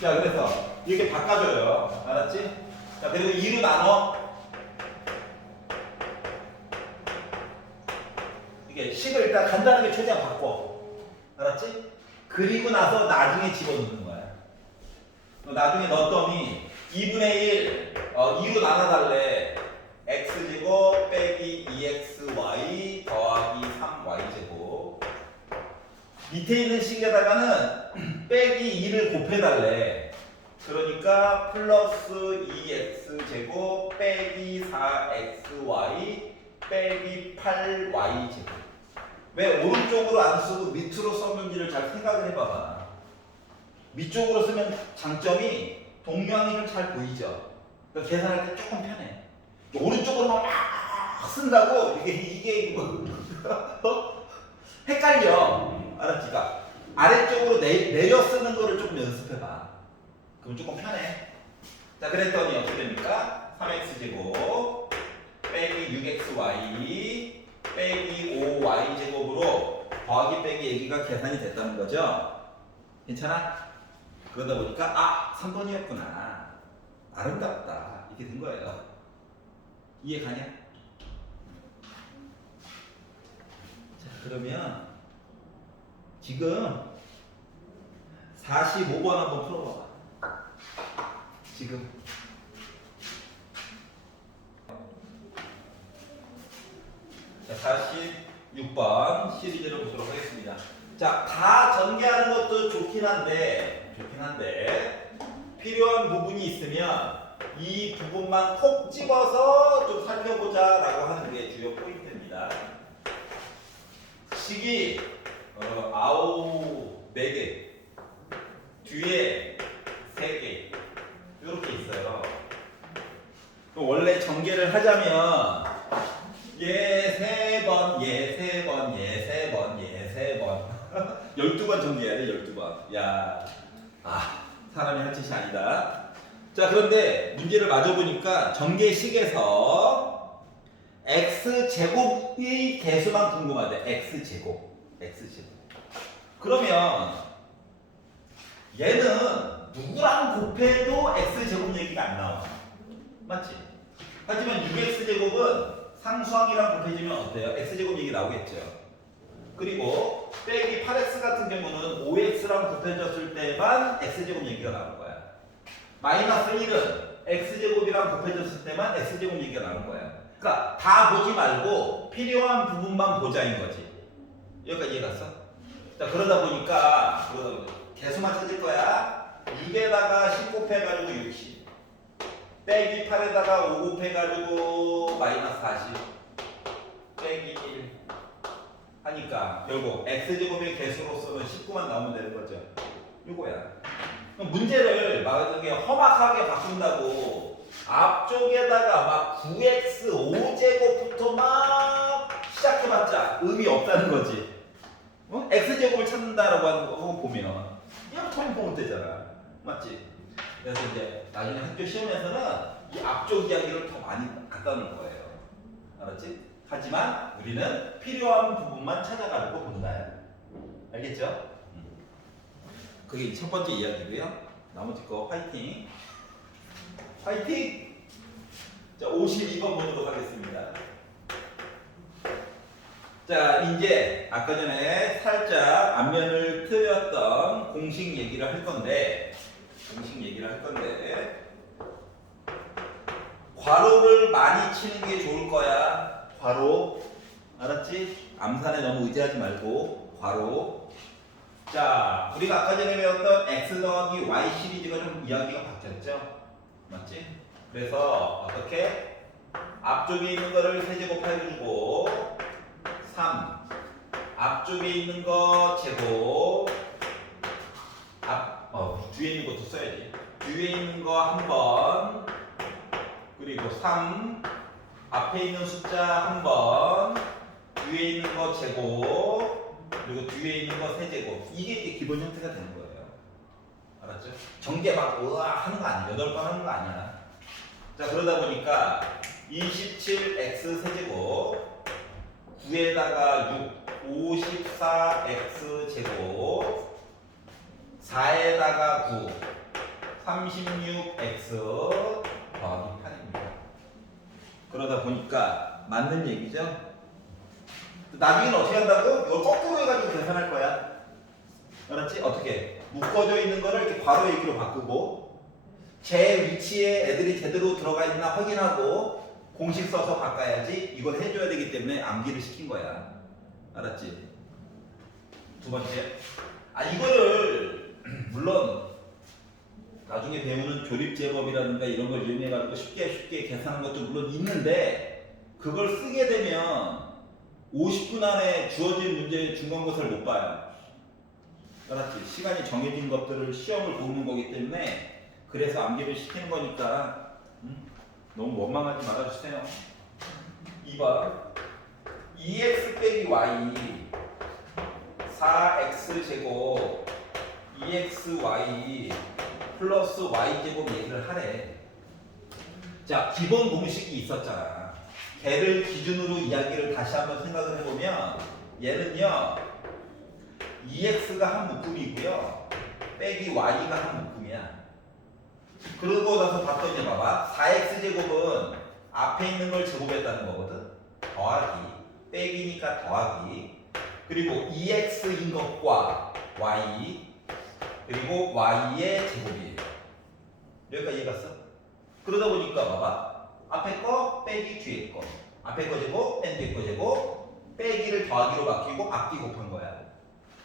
자, 그래서 이렇게 바꿔줘요. 알았지? 자, 그리고 2로 나눠. 이게 식을 일단 간단하게 최대한 바꿔. 알았지? 그리고 나서 나중에 집어넣는 거야. 나중에 넣었더니 2분의 1, 2로 나눠달래. x제곱 빼기 2xy 더하기 3y제곱. 밑에 있는 식에다가는 빼기 2를 곱해달래. 그러니까 플러스 2x제곱 빼기 4xy 빼기 8y제곱. 왜 오른쪽으로 안 쓰고 밑으로 썼는지를 잘 생각을 해봐봐. 밑쪽으로 쓰면 장점이 동량이 좀 잘 보이죠. 그러니까 계산할 때 조금 편해. 오른쪽으로만 막 쓴다고 이게 헷갈려. 알았지? 그러니까 아래쪽으로 내려 쓰는 거를 조금 연습해봐. 그럼 조금 편해. 자, 그랬더니 어떻게 됩니까? 3x제곱 빼기 6xy 빼기 5y제곱으로 더하기 빼기 얘기가 계산이 됐다는 거죠. 괜찮아? 그러다 보니까 3번이었구나. 아름답다. 이렇게 된 거예요. 이해 가냐? 자, 그러면 지금 45번 한번 풀어봐봐. 지금 자, 46번 시리즈를 보도록 하겠습니다. 자, 다 전개하는 것도 좋긴 한데 필요한 부분이 있으면 이 부분만 콕 집어서 좀 살펴보자라고 하는 게 주요 포인트입니다. 식이 4개 뒤에 3개 이렇게 있어요. 원래 전개를 하자면 얘 3번, 얘 3번, 얘 3번, 얘 3번 12번 전개해야 돼. 12번. 야, 사람이 할 짓이 아니다. 자, 그런데 문제를 맞아보니까 전개식에서 x제곱의 개수만 궁금하대. x제곱. 그러면 얘는 누구랑 곱해도 x제곱 얘기가 안 나와. 맞지? 하지만 6x제곱은 상수항이랑 곱해지면 어때요? x제곱 얘기 나오겠죠. 그리고 빼기 8x 같은 경우는 5x랑 곱해졌을 때만 x제곱 얘기가 나올 거야. 마이너스 1은 x제곱이랑 곱해졌을 때만 x제곱 얘기가 나올 거야. 그러니까 다 보지 말고 필요한 부분만 보자인 거지. 여기까지 이해 갔어? 자, 그러다 보니까 개수만 찾을 거야. 6에다가 10 곱해가지고 60 빼기 8에다가 5 곱해가지고 마이너스 40 빼기 1 하니까 결국 x제곱의 개수로서는 19만 나오면 되는 거죠. 이거야. 문제를 만약에 험악하게 바꾼다고 앞쪽에다가 막 9x 5제곱부터 막 시작해봤자 의미 없다는 거지. x제곱을 찾는다라고 하는 거 보면 이거 통일 보면 되잖아. 맞지? 그래서 이제 나중에 학교 시험에서는 이 앞쪽 이야기를 더 많이 갖다 놓을 거예요. 알았지? 하지만 우리는 필요한 부분만 찾아가지고 본다. 알겠죠? 그게 첫 번째 이야기고요. 나머지 거 화이팅! 화이팅! 자, 52번 보도록 하겠습니다. 자, 이제 아까 전에 살짝 앞면을 트였던 공식 얘기를 할 건데 괄호를 많이 치는 게 좋을 거야. 괄호. 알았지? 암산에 너무 의지하지 말고 괄호. 자, 우리가 아까 전에 배웠던 x 더하기 y 시리즈가 좀 이야기가 바뀌었죠? 맞지? 그래서 어떻게? 앞쪽에 있는 거를 세제곱해주고 3 앞쪽에 있는 거 제곱 뒤에 있는 것도 써야지. 뒤에 있는 거 한 번 그리고 3 앞에 있는 숫자 한 번 뒤에 있는 거 제곱 그리고 뒤에 있는 거 세제곱. 이게 기본 형태가 되는 거예요. 알았죠? 전개 막 하는 거 아니야. 8번 하는 거 아니야. 자, 그러다 보니까 27x 세제곱 9에다가 6 54x 제곱 4에다가 9 36x 더하기 8입니다. 그러다 보니까 맞는 얘기죠. 나중에는 어떻게 한다고? 이걸 거꾸로 해가지고 계산할 거야. 알았지? 어떻게? 묶어져 있는 거를 이렇게 괄호 얘기로 바꾸고 제 위치에 애들이 제대로 들어가 있나 확인하고 공식 써서 바꿔야지. 이걸 해줘야 되기 때문에 암기를 시킨 거야. 알았지? 두 번째. 이거를 물론 나중에 배우는 조립제법이라든가 이런 걸 이용해가지고 쉽게 계산하는 것도 물론 있는데 그걸 쓰게 되면 50분 안에 주어진 문제의 중간고사를 못 봐요. 알았지? 시간이 정해진 것들을 시험을 보는 거기 때문에 그래서 암기를 시키는 거니까 너무 원망하지 말아주세요. 2번 2x 빼기 y 4x제곱 2xy 플러스 y제곱 얘기를 하래. 자, 기본 공식이 있었잖아. 걔를 기준으로 이야기를 다시 한번 생각을 해보면 얘는요 2x가 한 묶음이고요 빼기 y가 한 묶음이야. 그러고 나서 봤더니 봐봐 4x제곱은 앞에 있는 걸 제곱했다는 거거든. 더하기 빼기니까 더하기 그리고 2x인 것과 y 그리고 y의 제곱이에요. 여기까지 이해갔어? 그러다 보니까 봐봐 앞에 거 빼기 뒤에 거 앞에 거 제곱 맨 뒤에 거 제곱 빼기를 더하기로 바뀌고 앞뒤 곱한 거야.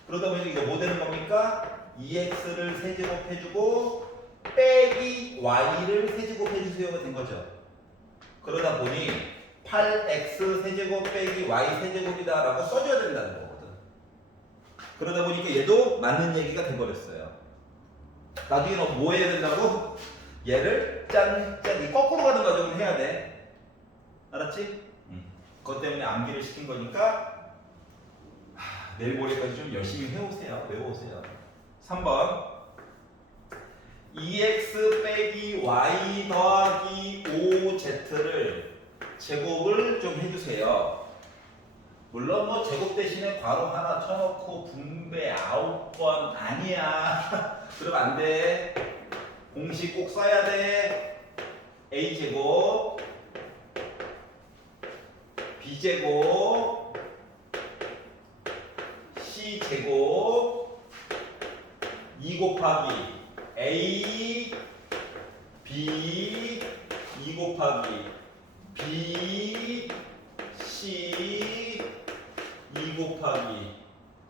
그러다 보니까 이거 뭐 되는 겁니까? 2x를 세제곱 해주고 빼기 y를 세제곱 해주세요가 된 거죠. 그러다 보니 8x 세제곱 빼기 y 세제곱이다 라고 써줘야 된다는 거거든. 그러다 보니까 얘도 맞는 얘기가 돼버렸어요. 나중에 너 뭐 해야 된다고? 얘를 짠짠 거꾸로 가는 과정을 해야 돼. 알았지? 그것 때문에 암기를 시킨 거니까 내일 모레까지 좀 열심히 해오세요. 외워오세요. 3번 2x 빼기 y 더하기 5z를 제곱을 좀 해주세요. 물론 뭐 제곱 대신에 괄호 하나 쳐놓고 분배 9번 아니야. 그러면 안 돼. 공식 꼭 써야 돼. a제곱 b제곱 c제곱 2 곱하기 a b 2 곱하기 b c 2 곱하기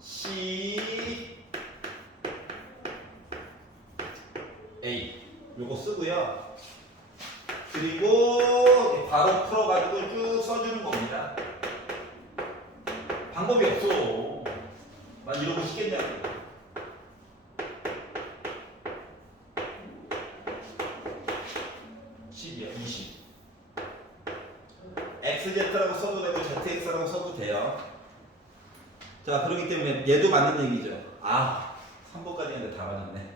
c a 요거 쓰고요. 그리고 바로 풀어가지고 쭉 써주는 겁니다. 방법이 없어. 난 이러고 싶겠냐고. 10이야 20. xz라고 써도 되고 zx라고 써도 돼요. 자, 그렇기 때문에 얘도 맞는 얘기죠. 3번까지 했는데 다 맞았네.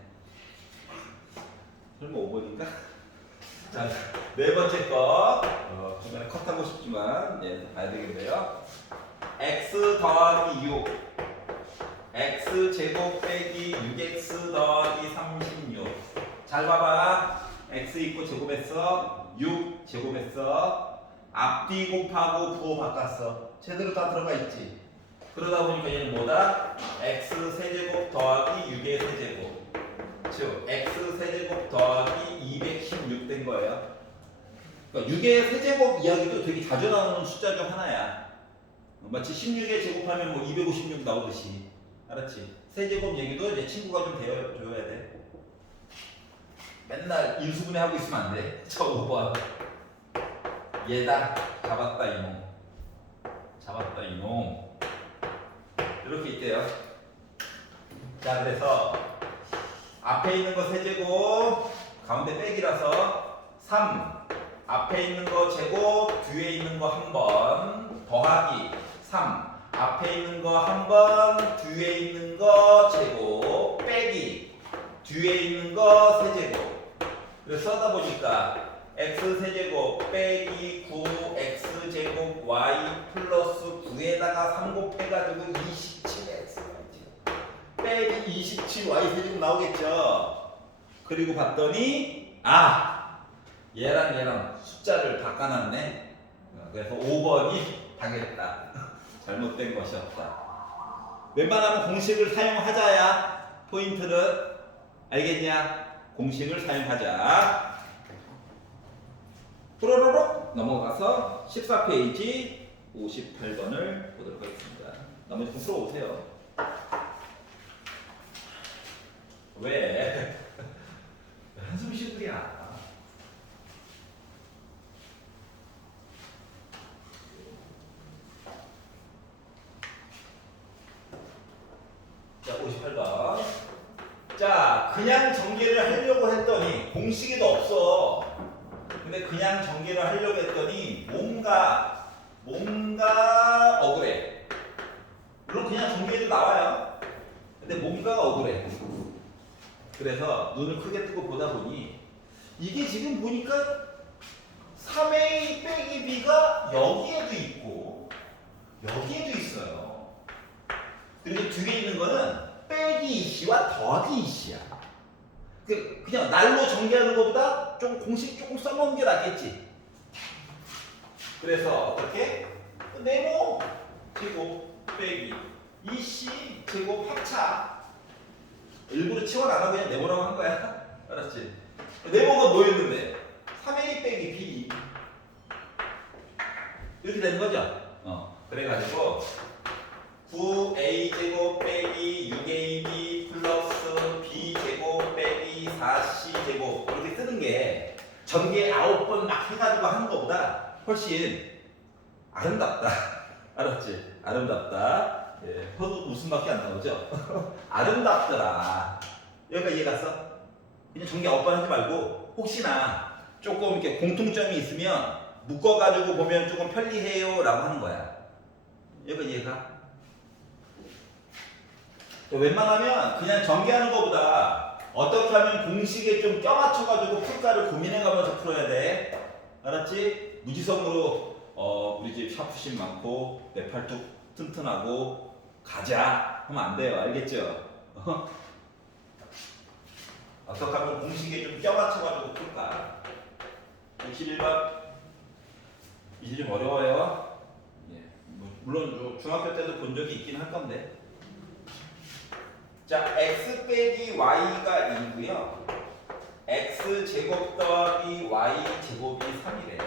설마 5번인가? 자, 네 번째 거. 중간에 컷하고 싶지만 봐야 되겠네요. x 더하기 6 x 제곱 빼기 6x 더하기 36. 잘 봐봐. x 있고 제곱했어. 6 제곱했어. 앞뒤 곱하고 부호 바꿨어. 제대로 다 들어가 있지. 그러다 보니까 얘는 뭐다? x 세제곱 더하기 6의 세제곱. 즉 x 세제곱 더하기 216 된 거예요. 그러니까 6의 세제곱 이야기도 되게 자주 나오는 숫자 중 하나야. 마치 16에 제곱하면 뭐 256 나오듯이. 알았지? 세제곱 얘기도 이제 친구가 좀 되어줘야 돼. 맨날 인수분해 하고 있으면 안 돼. 저 5번. 얘다. 잡았다 이놈. 잡았다 이놈. 이렇게 있대요. 자, 그래서 앞에 있는 거 세제곱, 가운데 빼기라서 3. 앞에 있는 거 제곱, 뒤에 있는 거 한 번, 더하기 3. 앞에 있는 거 한 번, 뒤에 있는 거 제곱, 빼기 뒤에 있는 거 세제곱. 그래서 써다 보니까 x 세제곱 빼기 9x 제곱 y 플러스 9에다가 3 곱해가지고 27x 빼기 27y 세제곱 나오겠죠. 그리고 봤더니 얘랑 숫자를 바꿔놨네. 그래서 5번이 당했다. 잘못된 것이 없다. 웬만하면 공식을 사용하자야. 포인트는 알겠냐? 공식을 사용하자. 뽀로로록 넘어가서 14페이지 58번을 보도록 하겠습니다. 나머지 좀 풀어오세요. 왜? 한숨 쉬고야. 자, 58번. 자, 그냥 전개를 하려고 했더니 공식이도 없어. 근데 그냥 전개를 하려고 했더니 뭔가 억울해. 물론 그냥 전개해도 나와요. 근데 뭔가가 억울해. 그래서 눈을 크게 뜨고 보다 보니 이게 지금 보니까 3a 빼기 b가 여기에도 있고 여기에도 있어요. 그리고 뒤에 있는 거는 빼기 2c와 더하기 2c야. 그냥 날로 전개하는 것보다 좀 공식 조금 써먹는 게 낫겠지. 그래서 어떻게? 네모 제곱 빼기 2c 제곱 합차. 일부러 치환 안 하고 그냥 네모라고 한 거야. 알았지? 네모가 뭐였는데? 3a 빼기 b 이렇게 되는 거죠? 그래가지고 9a 제곱 빼기 6ab 플러스 b 제곱 빼기 4c 제곱 이렇게 쓰는 게 전개 9번 막 해가지고 하는 것보다 훨씬 아름답다. 알았지? 아름답다. 예, 웃음밖에 안 나오죠? 아름답더라. 여기까지 이해 갔어? 그냥 전개 9번 하지 말고 혹시나 조금 이렇게 공통점이 있으면 묶어가지고 보면 조금 편리해요 라고 하는 거야. 여기까지 이해가? 웬만하면 그냥 전개하는 것보다 어떻게 하면 공식에 좀 껴맞춰가지고 풀가를 고민해가면서 풀어야 돼. 알았지? 무지성으로 우리 집 샤프심 많고 내 팔뚝 튼튼하고 가자 하면 안 돼요. 알겠죠? 어떻게 하면 공식에 좀 껴맞춰가지고 풀까? 61번 이제 좀 어려워요. 예. 물론 중학교 때도 본 적이 있긴 할 건데. 자, x 빼기 y가 2고요. x 제곱 더하기 y 제곱이 3이래.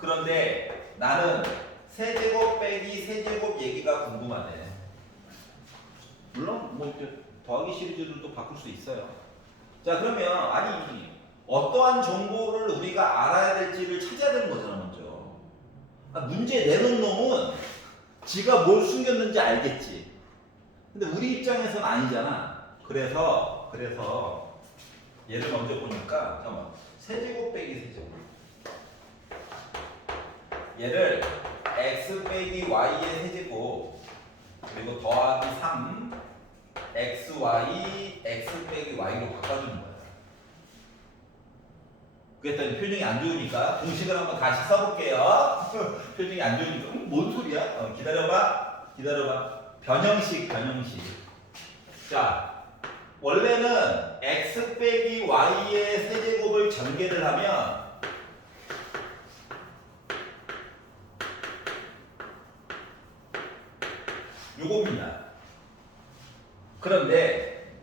그런데 나는 세제곱 빼기 세제곱 얘기가 궁금하네. 물론 뭐 이제 더하기 시리즈들도 바꿀 수 있어요. 자, 그러면 아니 어떠한 정보를 우리가 알아야 될지를 찾아야 되는 거잖아, 먼저. 문제 내는 놈은 지가 뭘 숨겼는지 알겠지. 근데 우리 입장에서는 아니잖아. 그래서 얘를 먼저 보니까 잠깐만. 세제곱 빼기 세제곱. 얘를 x 빼기 y의 세제곱 그리고 더하기 3 xy x 빼기 y로 바꿔주는 거야. 그랬더니 표정이 안 좋으니까 공식을 한번 다시 써볼게요. 표정이 안 좋으니까 뭔 소리야? 기다려봐. 변형식. 자, 원래는 x 빼기 y의 세제곱을 전개를 하면 요겁니다. 그런데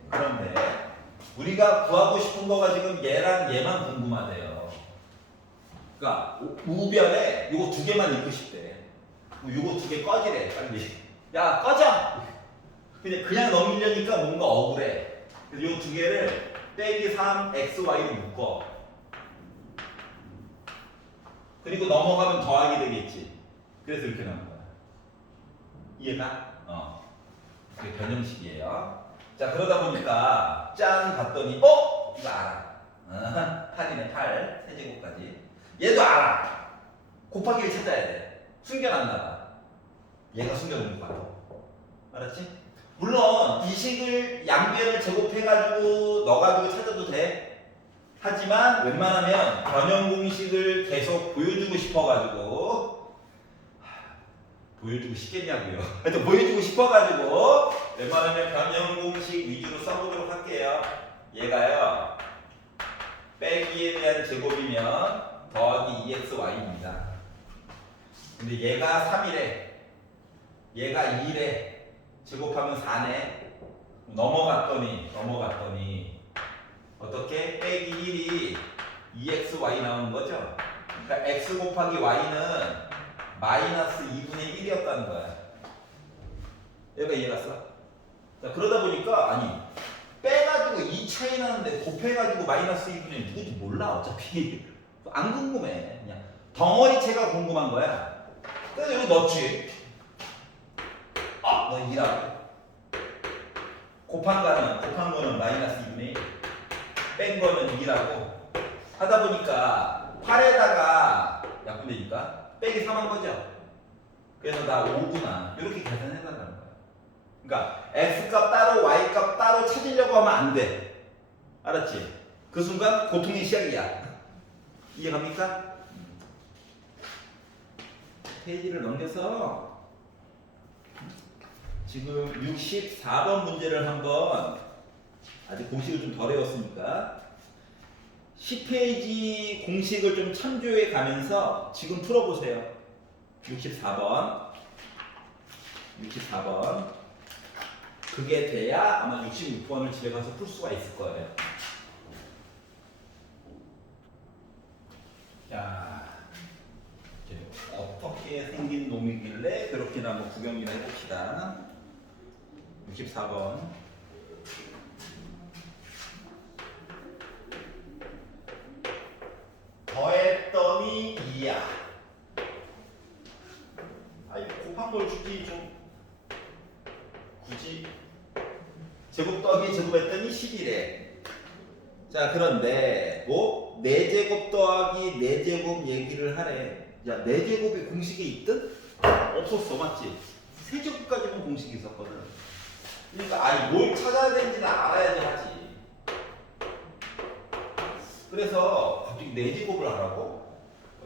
우리가 구하고 싶은 거가 지금 얘랑 얘만 궁금하대요. 그러니까 우변에 요거 두 개만 읽고 싶대. 요거 두 개 꺼지래 빨리. 야 꺼져. 그냥 넘기려니까 뭔가 억울해. 그래서 요 두 개를 빼기 3 xy로 묶어. 그리고 넘어가면 더하기 되겠지. 그래서 이렇게 나온 거야. 이해가? 그게 변형식이에요. 자, 그러다 보니까 짠 봤더니 이거 알아. 8이네 8 세제곱까지. 얘도 알아. 곱하기를 찾아야 돼. 숨겨놨나 봐. 얘가 숨겨놓은 거 봐. 알았지? 물론 이 식을 양변을 제곱해가지고 넣어가지고 찾아도 돼. 하지만 웬만하면 변형 공식을 계속 보여주고 싶어가지고 보여주고 싶겠냐고요. 하여튼 보여주고 싶어가지고 웬만하면 변형 공식 위주로 써보도록 할게요. 얘가요 빼기에 대한 제곱이면 더하기 2xy입니다. 근데 얘가 3이래, 얘가 2래, 제곱하면 4네. 넘어갔더니 어떻게? 빼기 1이 2xy 나오는 거죠. 그러니까 x 곱하기 y는 마이너스 2분의 1이었다는 거야. 얘가 이해갔어? 자, 그러다 보니까 아니 빼가지고 2 차이 나는데 곱해가지고 마이너스 2분의 1 누군지 몰라. 어차피 안 궁금해. 그냥 덩어리체가 궁금한 거야. 그래서 여기 넣지. 너 2라고. 곱한 거는 마이너스 2분의 1, 뺀 거는 2라고 하다 보니까 8에다가 약분되니까 빼기 3한 거죠. 그래서 나 5구나 이렇게 계산해달라는 거야. 그러니까 x값 따로 y값 따로 찾으려고 하면 안 돼. 알았지? 그 순간 고통의 시작이야. 이해갑니까? 페이지를 넘겨서 지금 64번 문제를 한번, 아직 공식을 좀 덜 외웠으니까 10페이지 공식을 좀 참조해 가면서 지금 풀어보세요. 64번 그게 돼야 아마 66번을 집에 가서 풀 수가 있을 거예요. 자, 어떻게 생긴 놈이길래 그렇게나 한번 구경이나 해봅시다. 64번. 더했더니 2야. 아니, 곱한 걸 주지 좀 굳이. 제곱 더하기 제곱했더니 11에. 자, 그런데 뭐 4제곱 더하기 4제곱 얘기를 하래. 야, 4제곱이 공식이 있든? 없었어, 맞지? 3제곱까지만 공식이 있었거든. 그러니까 아니 뭘 찾아야 되는지는 알아야지 하지. 그래서 갑자기 4제곱을 하라고?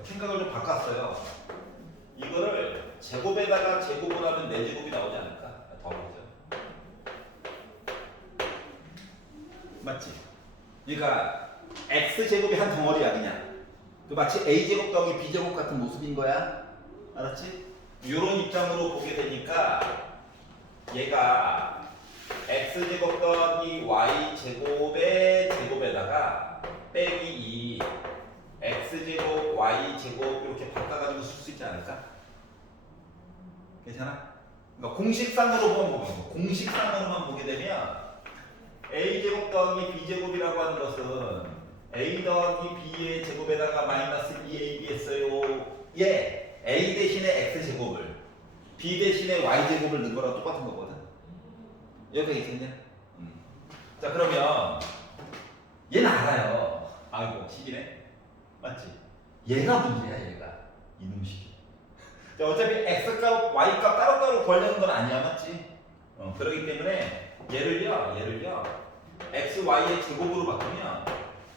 생각을 좀 바꿨어요. 이거를 제곱에다가 제곱을 하면 4제곱이 나오지 않을까? 더 그러죠. 맞지? 그러니까 x제곱이 한 덩어리야 그냥. 그 마치 a제곱 더하기 b제곱 같은 모습인 거야. 알았지? 이런 입장으로 보게 되니까 얘가 x제곱 더하기 y제곱의 제곱에다가 빼기 2 x제곱 y제곱 이렇게 바꿔가지고 쓸 수 있지 않을까? 괜찮아? 그러니까 공식상으로만 보게 되면 a제곱 더하기 b제곱이라고 하는 것은 a 더하기 b의 제곱에다가 마이너스 2ab 했어요. 예, a 대신에 x제곱을 b 대신에 y제곱을 넣은 거랑 똑같은 거거든. 여기가 있겠냐? 자, 그러면 얘는 알아요. 아이고 10이네. 맞지? 얘가 문제야, 얘가. 이놈 시키. 자, 어차피 x값, y값 따로따로 구하려는 건 아니야, 맞지? 그렇기 때문에 얘를요 x, y의 제곱으로 바꾸면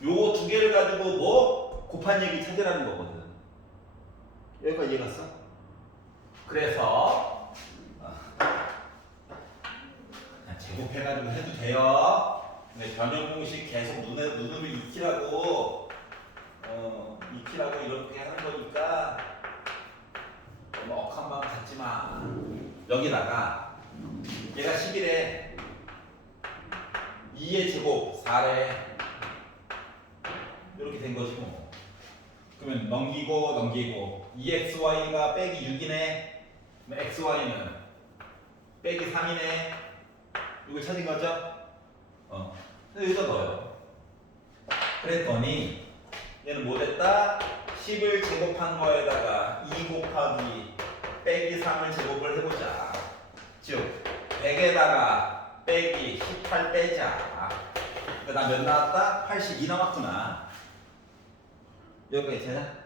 요거 두 개를 가지고 뭐 곱한 얘기 찾으라는 거거든. 여기까지 이해 갔어? 그래서 제곱해가지고 해도 돼요. 근데 변형 공식 계속 눈으로 익히라고 이렇게 하는 거니까 너무 억한 마음 갖지 마. 여기다가 얘가 11에 2의 제곱 4래 이렇게 된 거지 뭐. 그러면 넘기고 2xy가 빼기 6이네. xy는 빼기 3이네. 이걸 찾은 거죠? 여기다 넣어요. 그랬더니 얘는 뭐 됐다? 10을 제곱한 거에다가 2 곱하기 빼기 3을 제곱을 해보자. 즉 100에다가 빼기 18 빼자. 나 몇 나왔다? 82 나왔구나. 여기까지 되냐?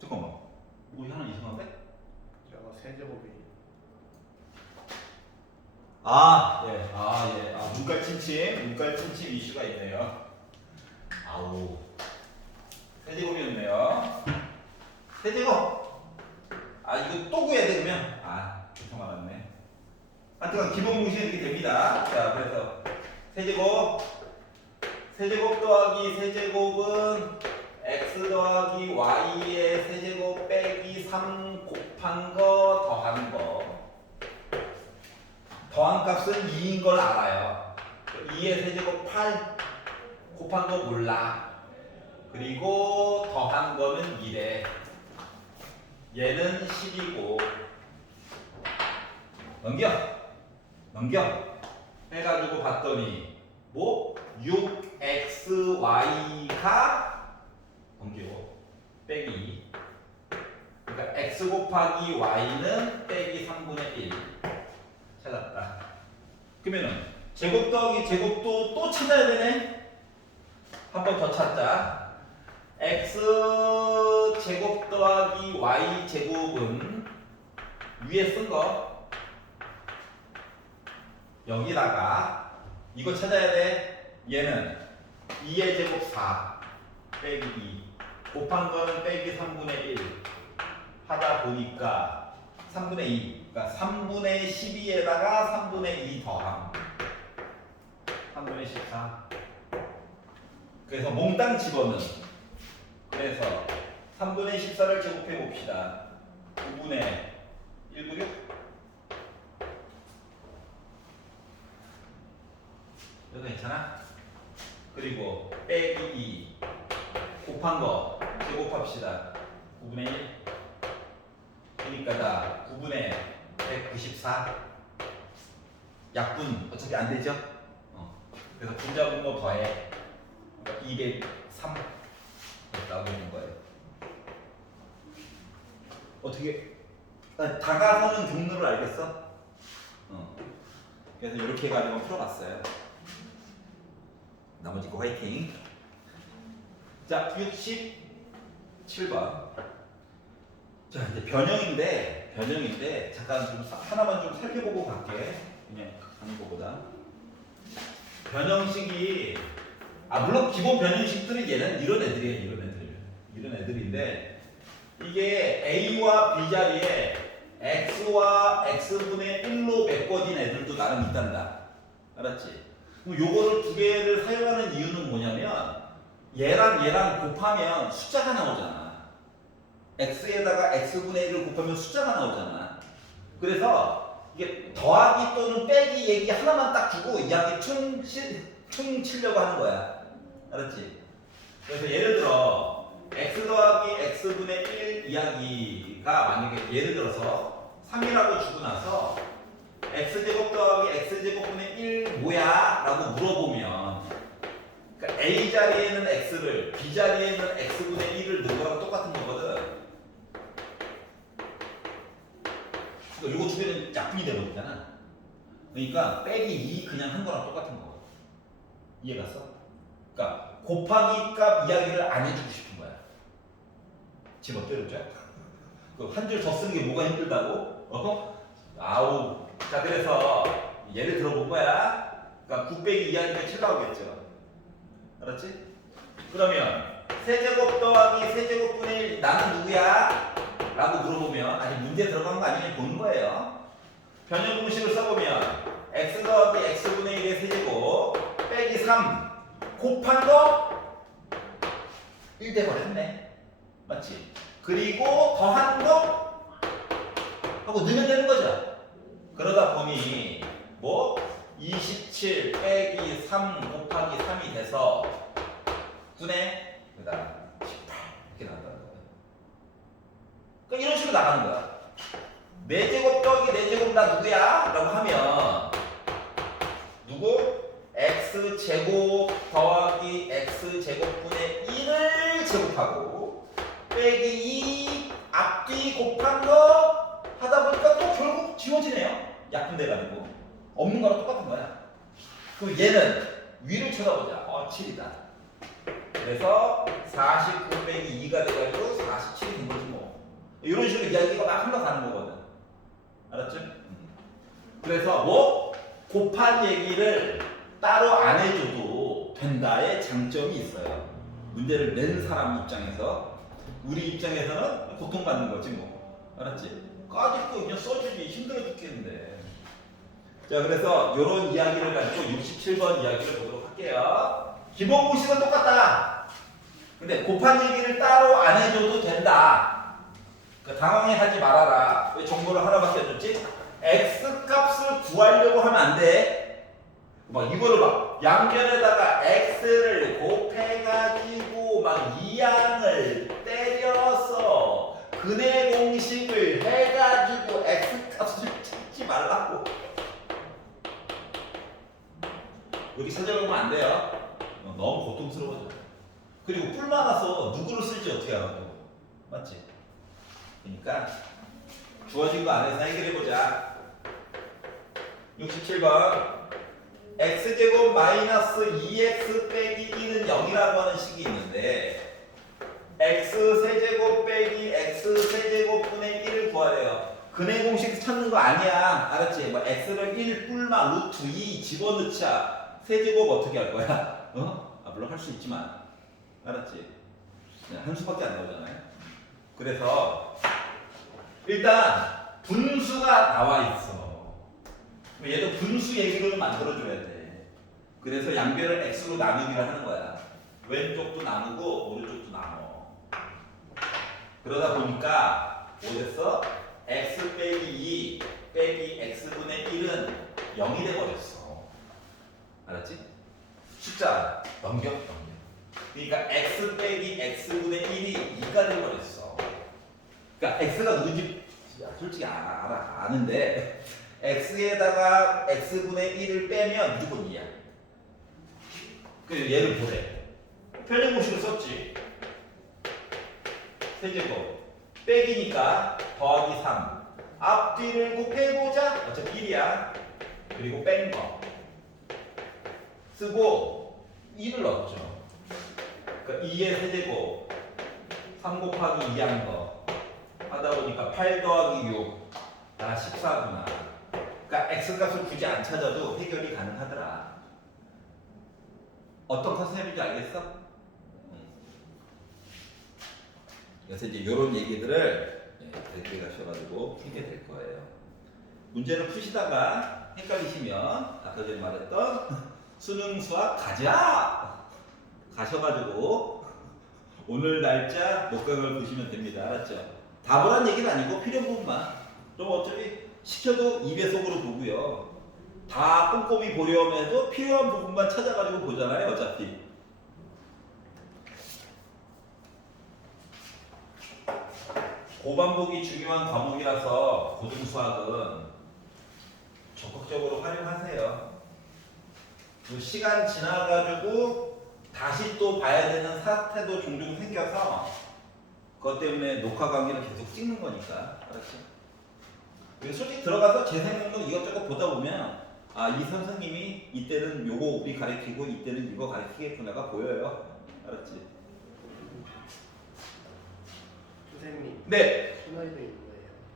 잠깐만. 뭐 하나 이상한데? 저거 세제곱이 예. 눈깔 침침 이슈가 있네요. 아우. 세제곱이었네요. 세제곱! 이거 또 구해야 돼, 그러면? 교통 알았네. 하여튼, 기본 공식은 이렇게 됩니다. 자, 그래서 세제곱 더하기 세제곱은 x 더하기 y의 세제곱 빼기 3 곱한 거 더한 거. 더한 값은 2인 걸 알아요. 2의 세제곱 8 곱한 거 몰라. 그리고 더한 거는 2래. 얘는 10이고 넘겨 해가지고 봤더니 뭐 6xy가 넘기고 빼기 2. 그러니까 x 곱하기 y는 빼기 3분의 1 찾았다. 그러면은 제곱 더하기 제곱도 또 찾아야 되네. 한 번 더 찾자. x 제곱 더하기 y 제곱은 위에 쓴 거 여기다가 이거 찾아야 돼. 얘는 2의 제곱 4 빼기 2 곱한 거는 빼기 3분의 1 하다 보니까 3분의 2 그러니까 3분의 12에다가 3분의 2 더함 3분의 14. 그래서 몽땅 집어넣은. 그래서 3분의 14를 제곱해 봅시다. 9분의 196 이거 괜찮아? 그리고 빼기 2 곱한 거 제곱합시다. 9분의 1 그러니까 다 9분의 194 약분 어차피 안 되죠? 그래서 분자분모 더해 203 나오게 되는 거예요. 어떻게 다가서는 경로를 알겠어? 그래서 이렇게 해가지고 풀어봤어요. 나머지 거 화이팅. 자, 67번. 자, 이제 변형인데 잠깐 좀 하나만 좀 살펴보고 갈게. 그냥 하는 거보다. 변형식이 물론 기본 변형식들은 얘는 이런 애들이에요. 이런 애들인데 이게 A와 B 자리에 X와 X분의 1로 메꿔진 애들도 나름 있단다. 알았지? 그럼 요거를 두 개를 사용하는 이유는 뭐냐면 얘랑 곱하면 숫자가 나오잖아. X에다가 X분의 1을 곱하면 숫자가 나오잖아. 그래서 이게 더하기 또는 빼기 얘기 하나만 딱 주고 이야기 퉁 치려고 하는 거야. 알았지? 그래서 예를 들어 x 더하기 x분의 1 이야기가 만약에 예를 들어서 3이라고 주고 나서 x제곱 더하기 x제곱분의 1 뭐야? 라고 물어보면 그러니까 a 자리에는 x를 b 자리에는 x분의 1을 넣은 거랑 똑같은 거거든. 그러니까 요거 주변에 약분이 되거든요. 그러니까 빼기 2 그냥 한 거랑 똑같은 거. 이해갔어? 그러니까 곱하기 값 이야기를 안 해주고 싶은 거야. 지 멋대로죠? 한 줄 더 쓰는 게 뭐가 힘들다고? 아우. 자, 그래서 예를 들어본 거야. 그러니까 9 빼기 이야기가 7 나오겠죠. 알았지? 그러면 세제곱 더하기 세제곱분의 1 나는 누구야? 라고 물어보면 아니 문제 들어간 거 아니면 보는 거예요. 변형 공식을 써보면 x 더하기 x분의 1의 세제곱 빼기 3 곱한 거 1 돼버렸네. 맞지? 그리고 더한 거 하고 넣으면 되는 거죠. 그러다 보니 뭐 27 빼기 3 곱하기 3이 돼서 9네 그다음 18 이렇게 나온다는 거예요. 그러니까 이런 식으로 나가는 거야. 4제곱 더하기 4제곱 나 누구야? 라고 하면 누구? x제곱 더하기 x제곱분의 1을 제곱하고 빼기 2 앞뒤 곱한 거 하다 보니까 또 결국 지워지네요. 약분돼가지고 없는 거랑 똑같은 거야. 그럼 얘는 위를 쳐다보자. 7이다. 그래서 49 빼기 2가 돼가지고 47이 된 거지 뭐. 이런 식으로 이야기가 막 흘러가는 거거든. 알았죠? 그래서 뭐 곱한 얘기를 따로 안 해줘도 된다의 장점이 있어요. 문제를 낸 사람 입장에서 우리 입장에서는 고통받는 거지 뭐. 알았지? 까짓거 그냥 써주기 힘들어 죽겠는데 자, 그래서 이런 이야기를 가지고 67번 이야기를 보도록 할게요. 기본 공식은 똑같다. 근데 곱한 얘기를 따로 안 해줘도 된다. 그러니까 당황해하지 말아라. 왜 정보를 하나밖에 안 줬지? x 값을 구하려고 하면 안 돼. 막 이거를 막 양변에다가 x를 곱해가지고 막 이항을 때려서 근해 공식을 해가지고 x 값을 찾지 말라고. 여기 찾아보면 안 돼요. 너무 고통스러워져. 그리고 뿔 많아서 누구를 쓸지 어떻게 알아? 맞지? 그러니까 주어진 거 안에서 해결해보자. 67번 x제곱 마이너스 2x 빼기 1은 0이라고 하는 식이 있는데 x 세제곱 빼기 x 세제곱 분의 1을 구하래요. 근해 공식 찾는 거 아니야. 알았지? 뭐 x를 1 뿔마 루트 2 집어넣자. 세제곱 어떻게 할 거야? 물론 할 수 있지만 알았지? 한 수밖에 안 나오잖아요. 그래서 일단 분수가 나와 있어. 얘도 분수 얘기를 만들어줘야 돼. 그래서 양변을 x로 나누기를 하는 거야. 왼쪽도 나누고 오른쪽도 나눠. 그러다 보니까 뭐 됐어? x 빼기 2 빼기 x분의 1은 0이 돼버렸어. 알았지? 숫자 넘겨. 그러니까 x 빼기 x분의 1이 2가 돼버렸어. 그러니까 x가 누군지 솔직히 아는데 x에다가 x분의 1을 빼면 무조건 2야. 그래서 얘를 보래. 편의 공식을 썼지. 세제곱 빼기니까 더하기 3 앞뒤를 곱해보자. 어차피 1이야. 그리고 뺀 거 쓰고 2를 넣었죠. 그러니까 2의 세제곱 3 곱하기 2한 거 하다 보니까 8 더하기 6 다 14구나. 그러니까 x값을 굳이 안 찾아도 해결이 가능하더라. 어떤 컨셉인지 알겠어? 그래서 이제 이런 얘기들을 댓글 가셔가지고 풀게 될 거예요. 문제를 푸시다가 헷갈리시면 아까 전에 말했던 수능 수학 가셔가지고 오늘 날짜 녹강을 보시면 됩니다. 알았죠? 다 보란 얘기는 아니고 필요한 부분만. 좀 어차피 시켜도 2배속으로 보고요. 다 꼼꼼히 보려면 해도 필요한 부분만 찾아가지고 보잖아요. 어차피. 고반복이 중요한 과목이라서 고등수학은 적극적으로 활용하세요. 그 시간 지나가지고 다시 또 봐야 되는 사태도 종종 생겨서 그것 때문에 녹화 강의를 계속 찍는 거니까. 알았죠? 솔직히 들어가서 재생목록 이것저것 보다 보면 이 선생님이 이때는 요거 우리 가르치고 이때는 이거 가르치겠구나가 보여요. 알았지? 선생님. 네. 채널 이름이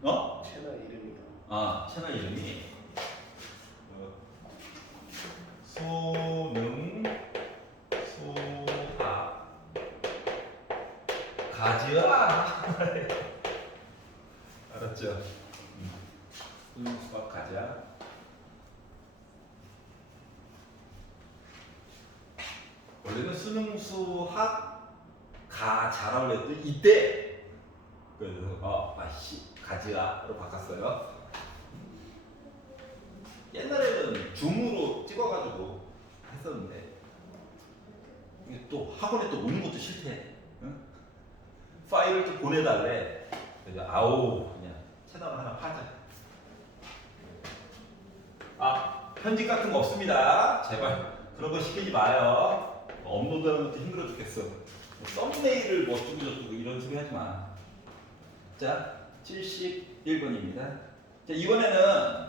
뭐예요? 채널 이름이요. 채널 이름이 수능 수학 가즈아. 알았죠? 수능 수학 가자. 원래는 수능 수학 가자라고 했더니 이때 그래서 가즈아로 바꿨어요. 옛날에는 줌으로 찍어가지고 했었는데 이게 또 학원에 또 오는 것도 싫대. 응? 파일을 또 보내달래. 그래서 그냥 채널 하나 파자. 편집 같은 거 없습니다. 제발 그런 거 시키지 마요. 업로드하는 것도 힘들어 죽겠어. 썸네일을 뭐 어쩌고 저쩌고 이런 소리 하지 마. 자, 71번입니다. 자, 이번에는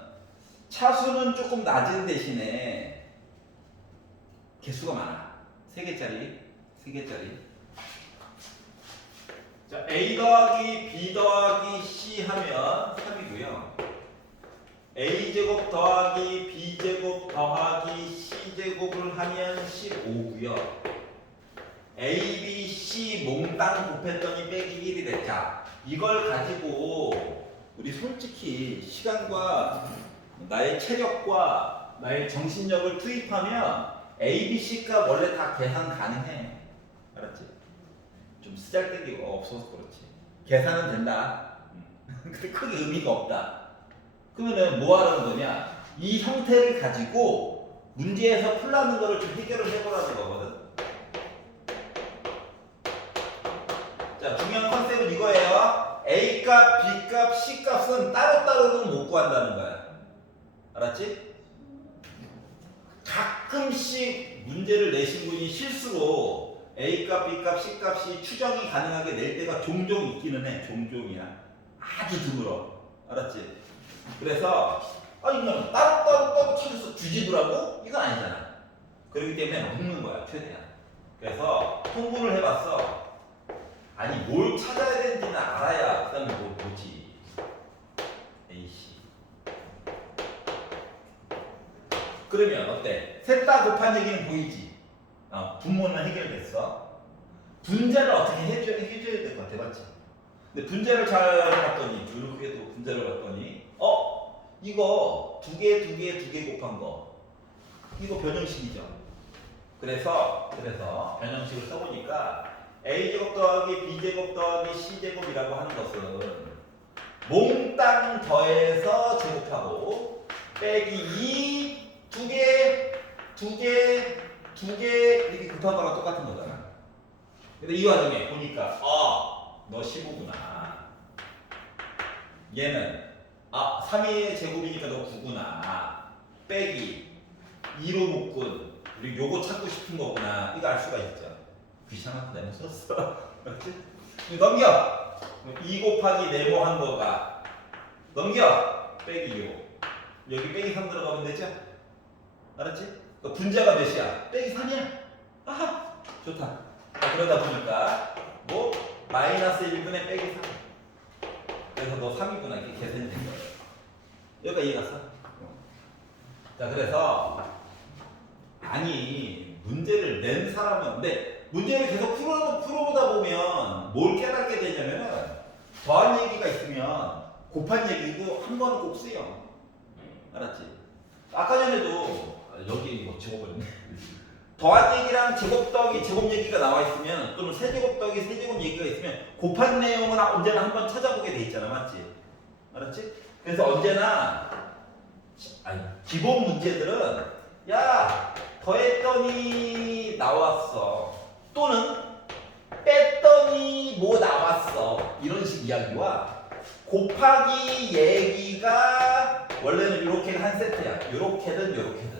차수는 조금 낮은 대신에 개수가 많아. 3개짜리. 자, A 더하기 B 더하기 C 하면 3이고요. A제곱 더하기 B제곱 더하기 C제곱을 하면 15고요. A, B, C 몽땅 곱했더니 빼기 1이 됐자. 이걸 가지고 우리 솔직히 시간과 나의 체력과 나의 정신력을 투입하면 A, B, C 값 원래 다 계산 가능해. 알았지? 좀 쓰잘데기가 없어서 그렇지. 계산은 된다. 근데 크게 의미가 없다. 그러면은 뭐 하라는 거냐? 이 형태를 가지고 문제에서 풀라는 거를 좀 해결을 해보라는 거거든. 자, 중요한 컨셉은 이거예요. A 값, B 값, C 값은 따로따로는 못 구한다는 거야. 알았지? 가끔씩 문제를 내신 분이 실수로 A 값, B 값, C 값이 추정이 가능하게 낼 때가 종종 있기는 해. 종종이야. 아주 드물어. 알았지? 그래서 이건 따로 찾아서 뒤지더라고? 이건 아니잖아. 그렇기 때문에 묻는 거야, 최대한. 그래서 통보를 해봤어. 아니, 뭘 찾아야 되는지는 알아야 그 다음에 뭘 보지. A씨. 그러면 어때? 셋 다 곱한 얘기는 보이지? 분모는 해결됐어. 분자를 어떻게 해줘야 될 것 같아, 맞지? 근데 분자를 잘 봤더니, 이렇게 또 분자를 봤더니, 이거 두 개 곱한 거. 이거 변형식이죠. 그래서 변형식을 써보니까 A제곱 더하기 B제곱 더하기 C제곱이라고 하는 것은 몽땅 더해서 제곱하고 빼기 2 두 개 이렇게 곱한 거랑 똑같은 거잖아. 근데 이 와중에 보니까 너 15구나. 얘는 3의 제곱이니까 너 9구나. 빼기 2로 묶은 그리고 요거 찾고 싶은 거구나. 이거 알 수가 있죠. 귀찮아서 네모 썼어. 그렇지? 넘겨. 2 곱하기 네모한 거가 넘겨. 빼기 2고 여기 빼기 3 들어가면 되죠? 알았지? 분자가 몇이야? 빼기 3이야. 아하, 좋다. 그러다 보니까 뭐 마이너스 1분의 빼기 3. 그래서 너 3이구나 이렇게 계산이 된 거예요. 여기가 이해 갔어? 자, 그래서 아니 문제를 낸 사람은 근데 문제를 계속 풀어보다 보면 뭘 깨닫게 되냐면은 더한 얘기가 있으면 곱한 얘기고 한 번은 꼭 쓰여. 알았지? 아까 전에도 여기 뭐 적어버렸네. 더한 얘기랑 제곱 더하기 제곱 얘기가 나와 있으면 또는 세제곱 더하기 세제곱 얘기가 있으면 곱한 내용은 언제나 한번 찾아보게 돼 있잖아, 맞지? 알았지? 그래서 언제나 기본 문제들은 야 더했더니 나왔어 또는 뺐더니 뭐 나왔어 이런 식 이야기와 곱하기 얘기가 원래는 이렇게 한 세트야. 이렇게든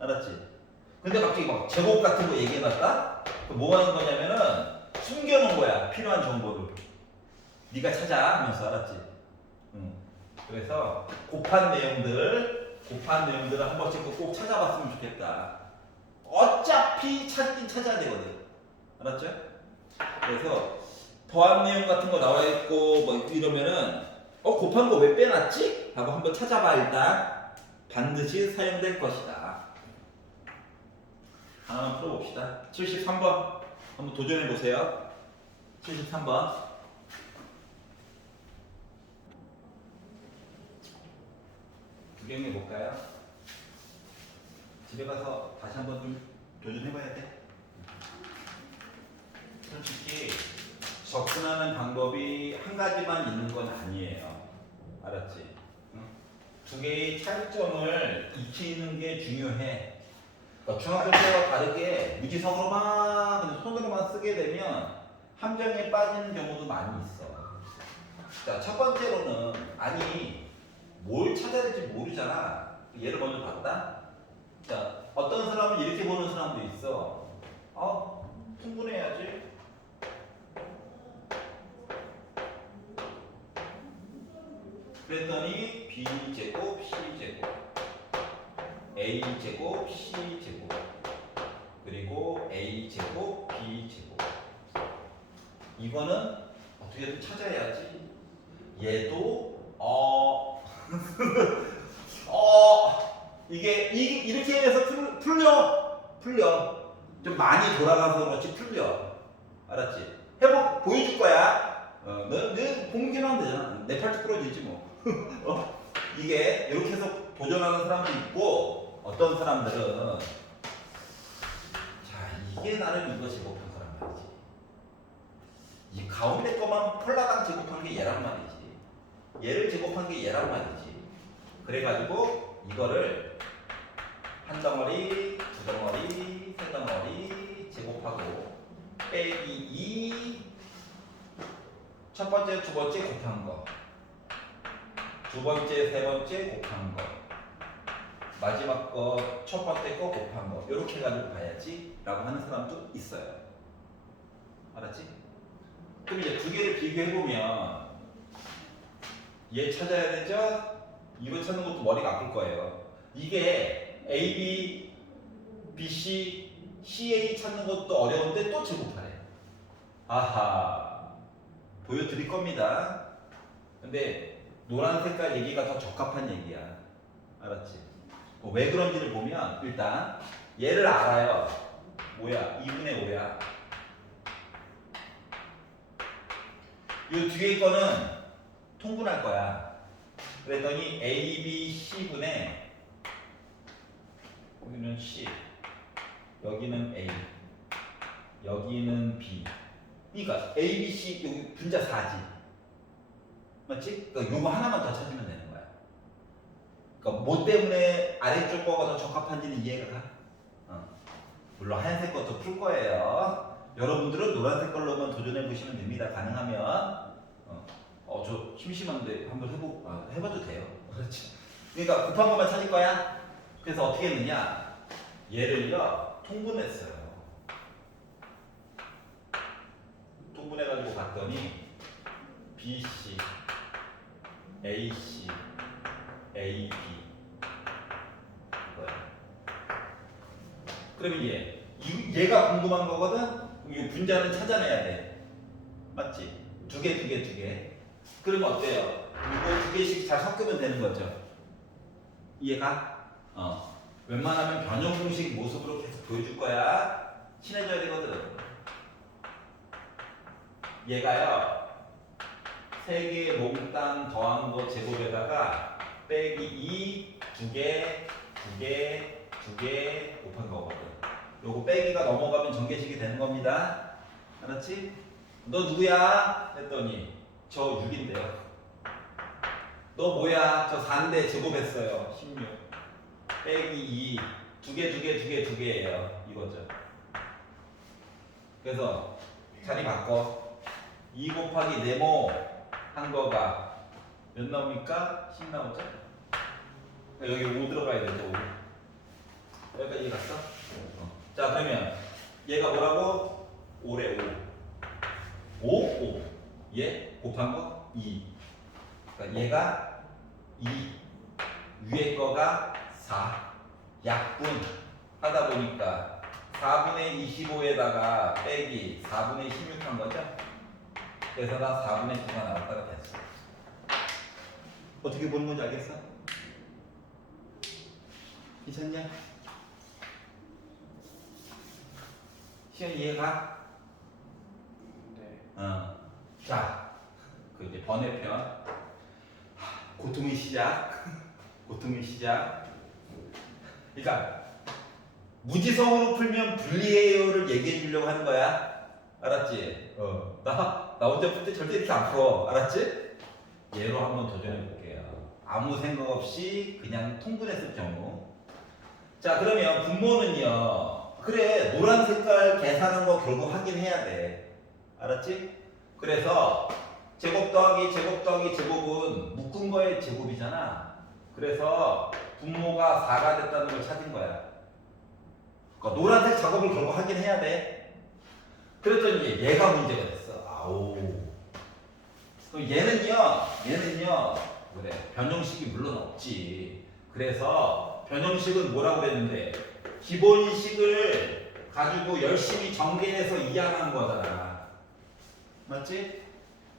알았지? 근데 갑자기 막 제곱 같은 거 얘기해놨다? 뭐 하는 거냐면은 숨겨놓은 거야. 필요한 정보를 네가 찾아 하면서. 알았지? 그래서 곱한 내용들을 한 번씩 꼭 찾아봤으면 좋겠다. 어차피 찾긴 찾아야 되거든. 알았죠? 그래서 더한 내용 같은 거 나와 있고 뭐 이러면은 곱한 거 왜 빼놨지? 하고 한번 찾아봐. 일단 반드시 사용될 것이다. 하나만 풀어봅시다. 73번 한번 도전해 보세요. 73번. 구경해 볼까요? 집에 가서 다시 한번 좀 도전해 봐야 돼. 솔직히 접근하는 방법이 한 가지만 있는 건 아니에요. 알았지? 응? 두 개의 차이점을 익히는 게 중요해. 그러니까 중학교 때와 다르게 무지성으로만 그냥 손으로만 쓰게 되면 함정에 빠지는 경우도 많이 있어. 자, 첫 번째로는 뭘 찾아야 될지 모르잖아. 예를 먼저 봤다. 자, 어떤 사람은 이렇게 보는 사람도 있어. 충분해야지. 그랬더니 B제곱, C제곱, A제곱, C제곱, 그리고 A제곱, B제곱. 이거는 어떻게든 찾아야지. 얘도 이게 이렇게 해서 풀려. 좀 많이 돌아가서 그렇지 풀려. 알았지? 보여줄 거야. 너 봉기만 하면 되잖아. 내 팔뚝 부러지지 뭐. 이게 이렇게 해서 도전하는 사람도 있고 어떤 사람들은 자 이게 나는 이거 제곱한 거란 말이지. 이 가운데 거만 폴라당 제곱한 게 얘란 말이지. 얘를 제곱한 게 얘란 말이지. 그래가지고 이거를 한 덩어리, 두 덩어리, 세 덩어리 제곱하고 빼기 2 첫 번째, 두 번째 곱한 거, 두 번째, 세 번째 곱한 거, 마지막 거, 첫 번째 거 곱한 거 이렇게 해가지고 봐야지 라고 하는 사람도 있어요. 알았지? 그럼 이제 두 개를 비교해보면 얘 찾아야 되죠? 이거 찾는 것도 머리가 아플 거예요. 이게 A, B, B, C, CA 찾는 것도 어려운데 또 제곱하래. 아하. 보여드릴 겁니다. 근데 노란 색깔 얘기가 더 적합한 얘기야. 알았지? 왜 그런지를 보면 일단 얘를 알아요. 뭐야? 2분의 5야. 이 뒤에 거는 통분할 거야. 그랬더니 A, B, C분의 여기는 C, 여기는 A, 여기는 B. 그러니까 A, B, C 여기 분자 4지. 맞지? 그러니까 요거 하나만 더 찾으면 되는 거야. 그러니까 뭐 때문에 아래쪽 거가 더 적합한지는 이해가 가? 물론 하얀색 것도 풀 거예요. 여러분들은 노란색 걸로만 도전해 보시면 됩니다. 가능하면. 저 심심한데 한번 해봐도 돼요. 그렇지. 그러니까 급한 것만 찾을 거야. 그래서 어떻게 했느냐? 얘를요 통분했어요. 통분해가지고 봤더니 BC, AC, AB 이거야. 그러면 얘가 궁금한 거거든? 이 분자는 찾아내야 돼. 맞지? 두 개. 그러면 어때요? 이거 두 개씩 잘 섞으면 되는 거죠. 이해가? 웬만하면 변형 공식 모습으로 계속 보여줄 거야. 친해져야 되거든. 얘가요. 3개 몽땅 더한 거 제곱에다가 빼기 2, 2개 곱한 거거든. 요거 빼기가 넘어가면 전개식이 되는 겁니다. 알았지? 너 누구야? 했더니 저 6인데요. 너 뭐야? 저 4인데 제곱했어요. 16. 빼기 2. 두 개예요. 이거죠. 그래서 자리 바꿔. 2 곱하기 네모 한 거가 몇 나옵니까? 10 나오죠? 여기 5 들어가야 되죠. 5. 여기까지 갔어? 자 그러면 얘가 뭐라고? 5래 5. 얘 곱한 거 2. 그러니까 얘가 2. 위에 거가 4. 약분 하다 보니까 4분의 25에다가 빼기 4분의 16 한 거죠? 그래서 나 4분의 9가 나왔다가 됐어. 어떻게 보는 건지 알겠어? 괜찮냐? 시간 이해가? 네. 자, 그 이제 번외편. 고통의 시작. 고통의 시작. 그러니까 무지성으로 풀면 불리해요를 얘기해 주려고 하는 거야. 알았지? 나 혼자 풀 때 절대 이렇게 안 풀어. 알았지? 얘로 한번 도전해 볼게요. 아무 생각 없이 그냥 통분했을 경우. 자, 그러면 분모는요. 그래, 노란 색깔 계산한 거 결국 확인해야 돼. 알았지? 그래서 제곱 더하기 제곱은 묶은 거의 제곱이잖아. 그래서 분모가 4가 됐다는 걸 찾은 거야. 그러니까 노란색 작업을 결국 확인해야 돼. 그랬더니 얘가 문제가 됐어. 아우. 그럼 얘는요. 그래, 변형식이 물론 없지. 그래서 변형식은 뭐라고 그랬는데 기본식을 가지고 열심히 전개해서 이항한 거잖아. 맞지?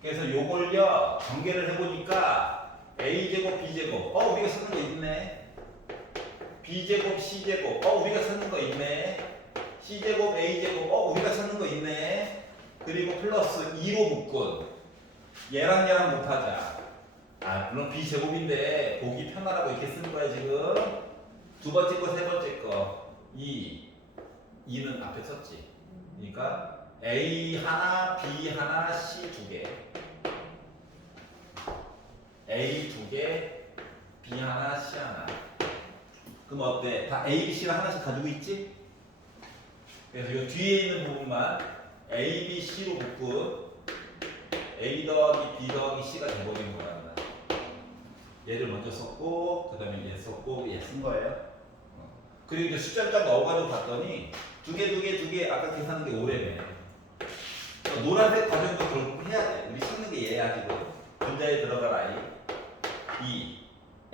그래서 요걸요 전개를 해보니까 A제곱 B제곱 우리가 찾는 거 있네. B제곱 C제곱 우리가 찾는 거 있네. C제곱 A제곱 우리가 찾는 거 있네. 그리고 플러스 2로 묶은 얘랑 곱하자. 물론 B제곱인데 보기 편하라고 이렇게 쓰는 거야 지금. 두 번째 거, 세 번째 거. 2는 앞에 썼지. 그러니까 A 하나, B 하나, C 두 개. A 두 개, B 하나, C 하나. 그럼 어때? 다 A, B, C를 하나씩 가지고 있지? 그래서 이 뒤에 있는 부분만 A, B, C로 묶은 A 더하기 B 더하기 C가 돼버린 거야. 얘를 먼저 썼고, 그 다음에 얘 썼고, 얘 쓴 거예요. 그리고 이제 숫자를 딱 넣어가지고 봤더니 두 개 아까 계산한 게 오래네. 노란색 과정도 결국 해야 돼. 우리 찾는 게 얘야 지금. 분자에 들어갈 I 2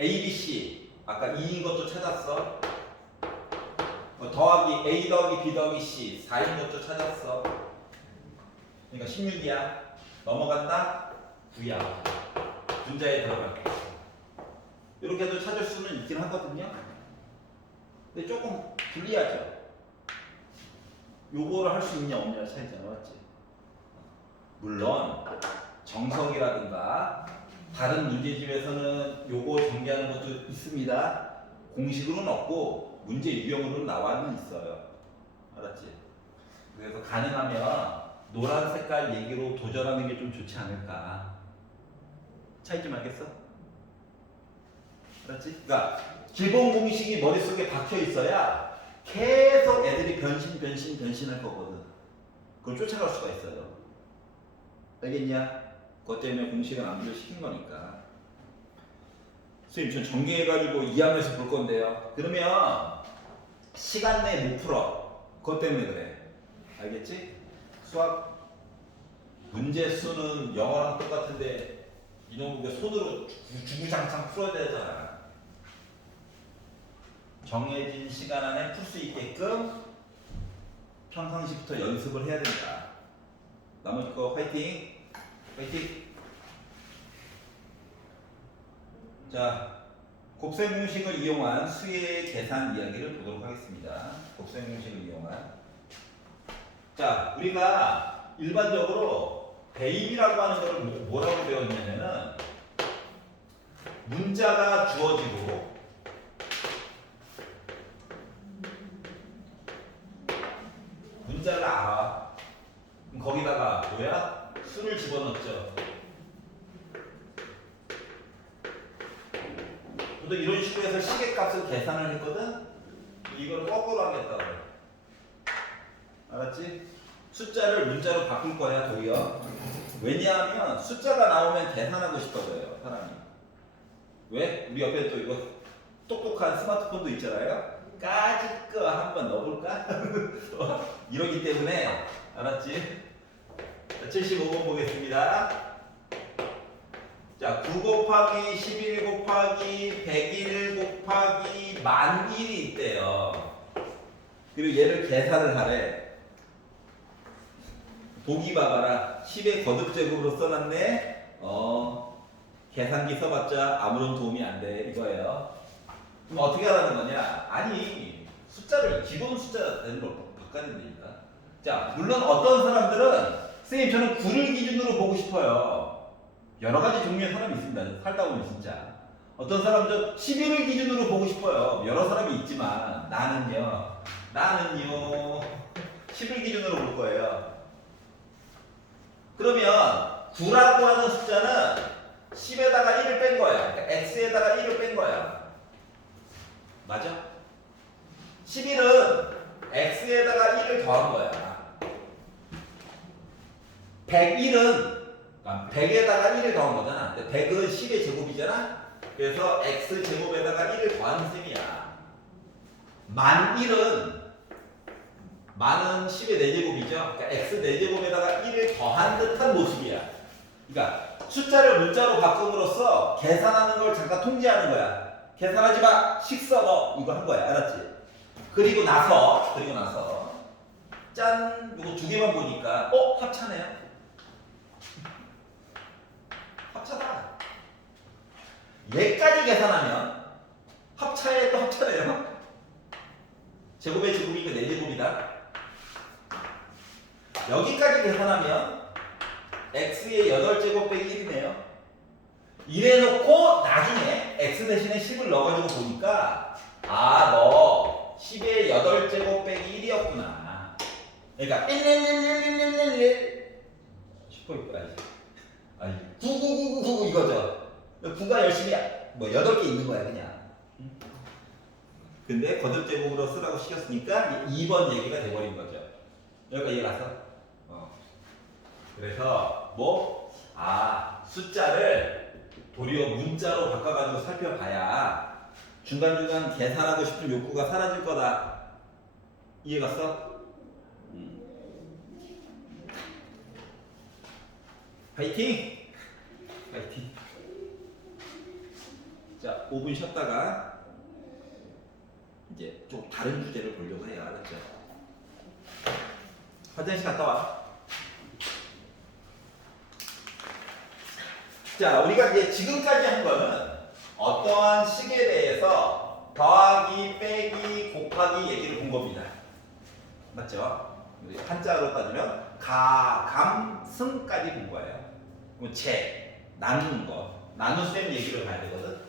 A, B, C 아까 2인 것도 찾았어. 더하기 A 더하기 B 더하기 C 4인 것도 찾았어. 그러니까 16이야. 넘어간다? 9야. 분자에 들어갈 거. 이렇게 해도 찾을 수는 있긴 하거든요. 근데 조금 불리하죠. 요거를 할 수 있냐 없냐의 차이잖아, 맞지? 물론 정석이라든가 다른 문제집에서는 요거 정리하는 것도 있습니다. 공식으로는 없고 문제 유형으로는 나와는 있어요. 알았지? 그래서 가능하면 노란 색깔 얘기로 도전하는 게 좀 좋지 않을까. 차이 좀 알겠어? 알았지? 그러니까 기본 공식이 머릿속에 박혀 있어야 계속 애들이 변신할 거거든. 그걸 쫓아갈 수가 있어요. 알겠냐? 그것 때문에 공식은 암기를 시킨 거니까. 선생님, 전 정리해가지고 이항에서 볼 건데요. 그러면 시간 내에 못 풀어. 그것 때문에 그래. 알겠지? 수학 문제 수는 영어랑 똑같은데 이놈의 손으로 주구장창 풀어야 되잖아. 정해진 시간 안에 풀 수 있게끔 평상시부터 연습을 해야 된다. 나머지 거 화이팅! 화이팅! 자, 곱셈 공식을 이용한 수의 계산 이야기를 보도록 하겠습니다. 곱셈 공식을 이용한. 자, 우리가 일반적으로 대입이라고 하는 것을 뭐라고 배웠냐면은 문자가 주어지고 문자를 알아. 그럼 거기다가 뭐야? 수를 집어넣죠. 보통 이런 식으로 해서 시계값을 계산을 했거든? 이걸 거꾸로 하겠다고. 알았지? 숫자를 문자로 바꿀 거야, 도리어. 왜냐하면 숫자가 나오면 계산하고 싶어져요, 사람이. 왜? 우리 옆에 또 이거 똑똑한 스마트폰도 있잖아요? 까짓 거 한번 넣어볼까? 이러기 때문에, 알았지? 자, 75번 보겠습니다. 자, 9 곱하기 11 곱하기 101 곱하기 1001이 있대요. 그리고 얘를 계산을 하래. 보기 봐봐라. 10의 거듭제곱으로 써놨네. 계산기 써봤자 아무런 도움이 안 돼. 이거예요. 그럼 어떻게 하라는 거냐? 아니, 숫자를 기본 숫자대로 바꿔야 된다니까. 자, 물론 어떤 사람들은 선생님 저는 9를 기준으로 보고 싶어요. 여러 가지 종류의 사람이 있습니다. 살다 보면 진짜. 어떤 사람은 11을 기준으로 보고 싶어요. 여러 사람이 있지만 나는요 10을 기준으로 볼 거예요. 그러면 9라고 하는 숫자는 10에다가 1을 뺀 거야. 그러니까 x에다가 1을 뺀 거야. 맞아? 11은 x에다가 1을 더한 거야. 101은 100에다가 1을 더한 거잖아. 100은 10의 제곱이잖아. 그래서 x 제곱에다가 1을 더한 셈이야. 1001은 만은 10의 4제곱이죠. 그러니까 x 4제곱에다가 1을 더한 듯한 모습이야. 그러니까 숫자를 문자로 바꿈으로써 계산하는 걸 잠깐 통제하는 거야. 계산하지 마. 식 써넣어. 이거 한 거야. 알았지? 그리고 나서 짠! 이거 두 개만 보니까 합차네요. 합차다. 얘까지 계산하면 합차에 또 합차네요. 제곱의 제곱이니까 4제곱이다. 여기까지 계산하면 x의 8제곱 빼기 1이네요. 이래놓고 나중에 x 대신에 10을 넣어가지고 보니까 아, 너 10의 8제곱 빼기 1이었구나. 그러니까 1111111 슈퍼 이쁘라지. 아니 99999 이거죠. 9가 열심히 뭐 8개 있는 거야 그냥. 근데 거듭제곱으로 쓰라고 시켰으니까 2번 얘기가 돼버린 거죠. 여기까지 이해갔어? 그래서 뭐? 숫자를 도리어 문자로 바꿔가지고 살펴봐야 중간중간 계산하고 싶은 욕구가 사라질 거다. 이해갔어? 파이팅! 파이팅! 자, 5분 쉬었다가 이제 좀 다른 주제를 보려고 해요. 알았죠? 화장실 갔다 와. 자, 우리가 이제 지금까지 한 거는 어떠한 식에 대해서 더하기, 빼기, 곱하기 얘기를 본 겁니다. 맞죠? 우리 한자로 따지면 가, 감, 승까지 본 거예요. 그럼 재, 나누는 거, 나눗셈 얘기를 봐야 되거든.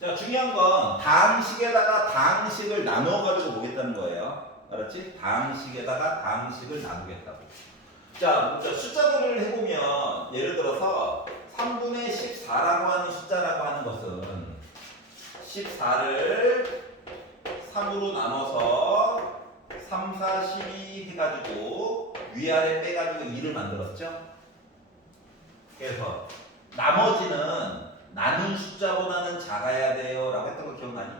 자, 중요한 건 다항식에다가 다항식을 나눠가지고 보겠다는 거예요. 알았지? 다항식에다가 다항식을 나누겠다고. 자, 숫자들을 해보면 예를 들어서 3분의 14라고 하는 숫자라고 하는 것은 14를 3으로 나눠서 3, 4, 12 해가지고 위아래 빼가지고 2를 만들었죠? 그래서 나머지는 나눈 숫자보다는 작아야 돼요 라고 했던 거 기억나니?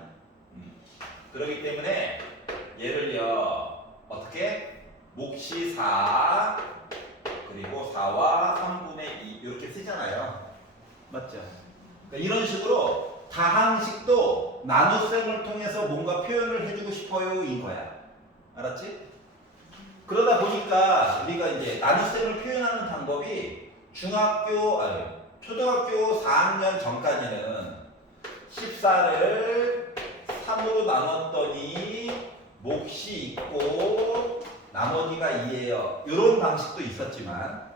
그렇기 때문에 얘를요 어떻게? 몫이 4 그리고 4와 3분의 2 이렇게 쓰잖아요. 맞죠? 그러니까 이런 식으로 다항식도 나눗셈을 통해서 뭔가 표현을 해주고 싶어요 인 거야. 알았지? 그러다 보니까 우리가 이제 나눗셈을 표현하는 방법이 초등학교 4학년 전까지는 14를 3으로 나눴더니 몫이 있고 나머지가 2예요. 이런 방식도 있었지만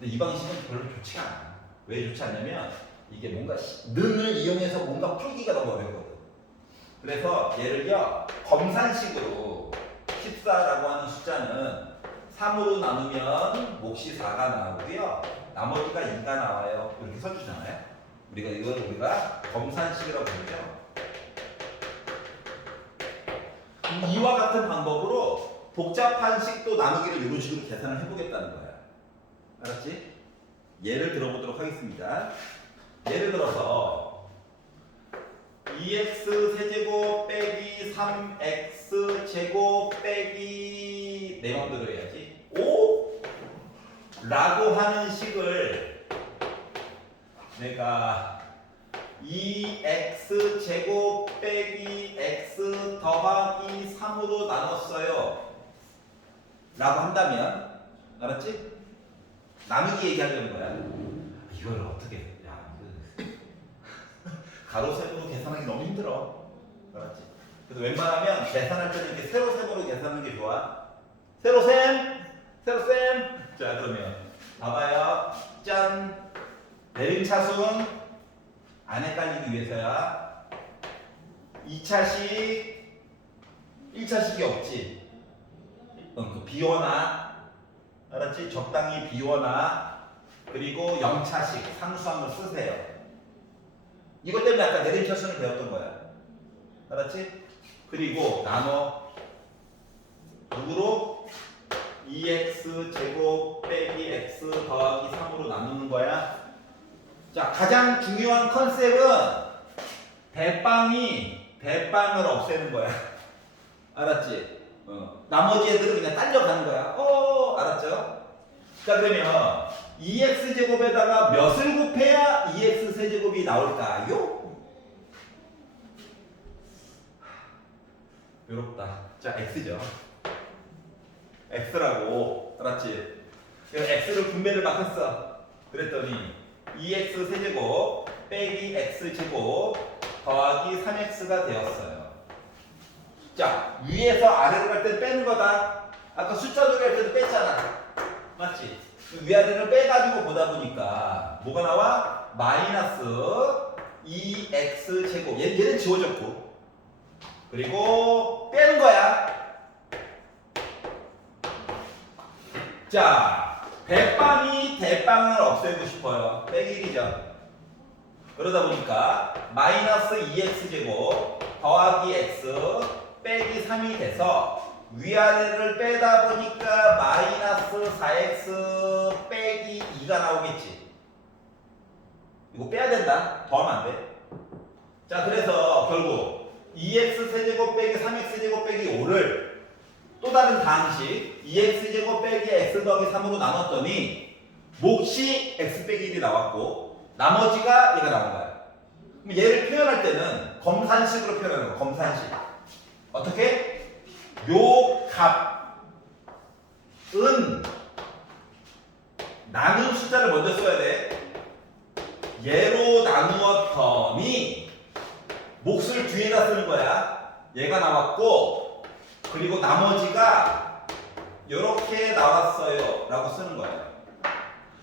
근데 이 방식은 별로 좋지 않아. 왜 좋지 않냐면 이게 뭔가 는을 이용해서 뭔가 풀기가 너무 어렵거든. 그래서 얘를요 검산식으로 14라고 하는 숫자는 3으로 나누면 몫이 4가 나오고요. 나머지가 2가 나와요. 이렇게 써주잖아요. 우리가 검산식이라고 부르죠. 이와 같은 방법으로 복잡한 식도 나누기를 이런 식으로 계산을 해보겠다는 거야. 알았지? 예를 들어보도록 하겠습니다. 예를 들어서 2x 세제곱 빼기 3x 제곱 빼기 내 맘대로 해야지 5? 라고 하는 식을 내가 2x 제곱 빼기 x 더하기 3으로 나눴어요 라고 한다면 알았지? 나누기 얘기하려는 거야. 이걸 어떻게 야 가로 세로로 계산하기 너무 힘들어. 알았지? 그래서 웬만하면 계산할 때는 이렇게 세로셈으로 계산하는 게 좋아. 세로셈! 자 그러면 봐봐요. 짠! 내림차순 안 헷갈리기 위해서야. 2차식 1차식이 없지. 그 비워놔. 알았지? 적당히 비워놔. 그리고 0차식 상수함을 쓰세요. 이것 때문에 아까 내림차순을 배웠던 거야. 알았지? 그리고 나눠 누구로? 2x 제곱 빼기 x 더하기 3으로 나누는 거야. 자, 가장 중요한 컨셉은 대빵을 없애는 거야. 알았지? 나머지 애들은 그냥 딸려가는 거야. 알았죠? 자, 그러면 2x 제곱에다가 몇을 곱해야 2x 세제곱이 나올까요? 외롭다. 자, x죠. x라고. 알았지? x를 분배를 막 했어. 그랬더니 2x 세제곱 빼기 x 제곱 더하기 3x가 되었어요. 자, 위에서 아래로 갈 때 빼는 거다. 아까 숫자 조리할 때도 뺐잖아. 맞지? 위아래를 빼가지고 보다 보니까 뭐가 나와? 마이너스 2x 제곱. 얘는 지워졌고. 그리고 빼는 거야. 자, 백방이 대빵을 없애고 싶어요. 빼기 1이죠. 그러다 보니까 마이너스 2x 제곱 더하기 x 빼기 3이 돼서 위아래를 빼다 보니까 마이너스 4x 빼기 2가 나오겠지. 이거 빼야 된다. 더하면 안 돼. 자, 그래서 결국 2x 세제곱 빼기 3x 제곱 빼기 5를 또 다른 다항식 2x 제곱 빼기 x 더하기 3으로 나눴더니 몫이 x 빼기 1이 나왔고 나머지가 얘가 나온 거야. 그럼 얘를 표현할 때는 검산식으로 표현하는 거야. 검산식. 어떻게? 요 값은 나눈 숫자를 먼저 써야 돼. 얘로 나누었더니 몫을 뒤에다 쓰는 거야. 얘가 나왔고 그리고 나머지가 이렇게 나왔어요 라고 쓰는 거예요.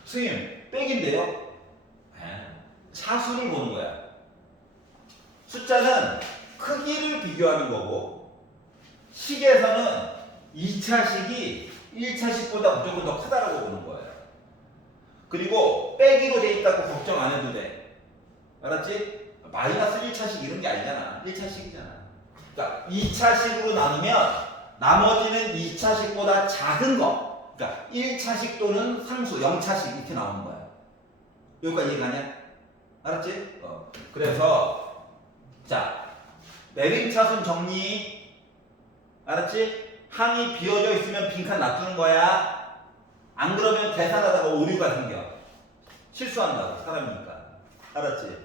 선생님 빼기인데요. 차수를 보는 거야. 숫자는 크기를 비교하는 거고 식에서는 2차식이 1차식보다 무조건 더 크다라고 보는 거예요. 그리고 빼기로 돼 있다고 걱정 안 해도 돼. 알았지? 마이너스 1차식 이런 게 아니잖아. 1차식이잖아. 그러니까 2차식으로 나누면 나머지는 2차식보다 작은 거. 그러니까 1차식 또는 상수 0차식 이렇게 나오는 거야. 여기까지 이해가냐? 알았지? 그래서 자 내림차순 정리. 알았지? 항이 비어져 있으면 빈칸 놔두는 거야. 안 그러면 계산하다가 오류가 생겨. 실수한다고 사람이니까. 알았지?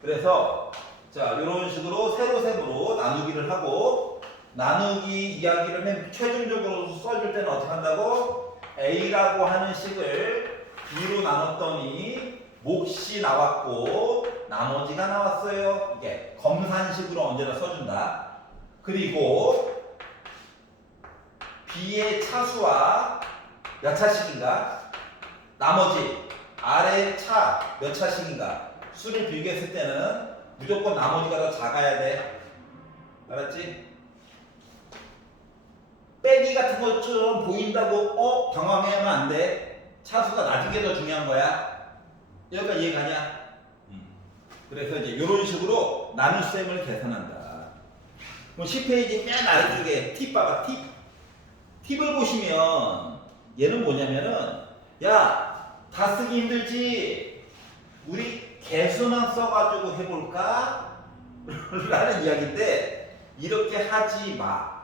그래서 자 이런 식으로 세로셈으로 나누기를 하고 나누기 이야기를 맨 최종적으로 써줄 때는 어떻게 한다고? A라고 하는 식을 B로 나눴더니 몫이 나왔고 나머지가 나왔어요. 이게 검산식으로 언제나 써준다. 그리고 B의 차수와 몇 차식인가? 나머지 R의 차 몇 차식인가? 수를 비교했을 때는 무조건 나머지가 더 작아야 돼. 알았지? 빼기 같은 것처럼 보인다고 당황하면 안 돼. 차수가 나중에 더 중요한 거야. 여기까지 이해가냐? 그래서 이제 이런 식으로 나눗셈을 계산한다. 그럼 10페이지 맨 아래쪽에 팁 봐봐. 팁을 보시면 얘는 뭐냐면은 야, 다 쓰기 힘들지? 우리 개수만 써가지고 해볼까? 라는 이야기인데 이렇게 하지 마.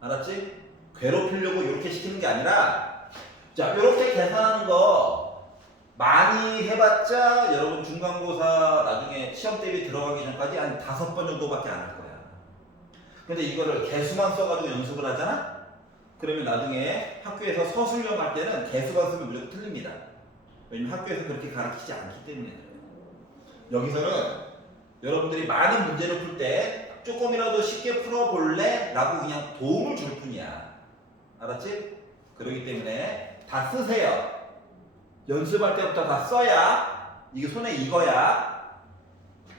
알았지? 괴롭히려고 이렇게 시키는 게 아니라 자 이렇게 계산하는 거 많이 해봤자 여러분 중간고사 나중에 시험 대비 들어가기 전까지 한 5번 정도밖에 안 할 거야. 근데 이거를 개수만 써가지고 연습을 하잖아? 그러면 나중에 학교에서 서술형 할 때는 개수만 쓰면 무조건 틀립니다. 왜냐면 학교에서 그렇게 가르치지 않기 때문에 그래요. 여기서는 여러분들이 많은 문제를 풀 때 조금이라도 쉽게 풀어볼래? 라고 그냥 도움을 줄 뿐이야. 알았지? 그렇기 때문에 다 쓰세요. 연습할 때부터 다 써야 이게 손에 익어야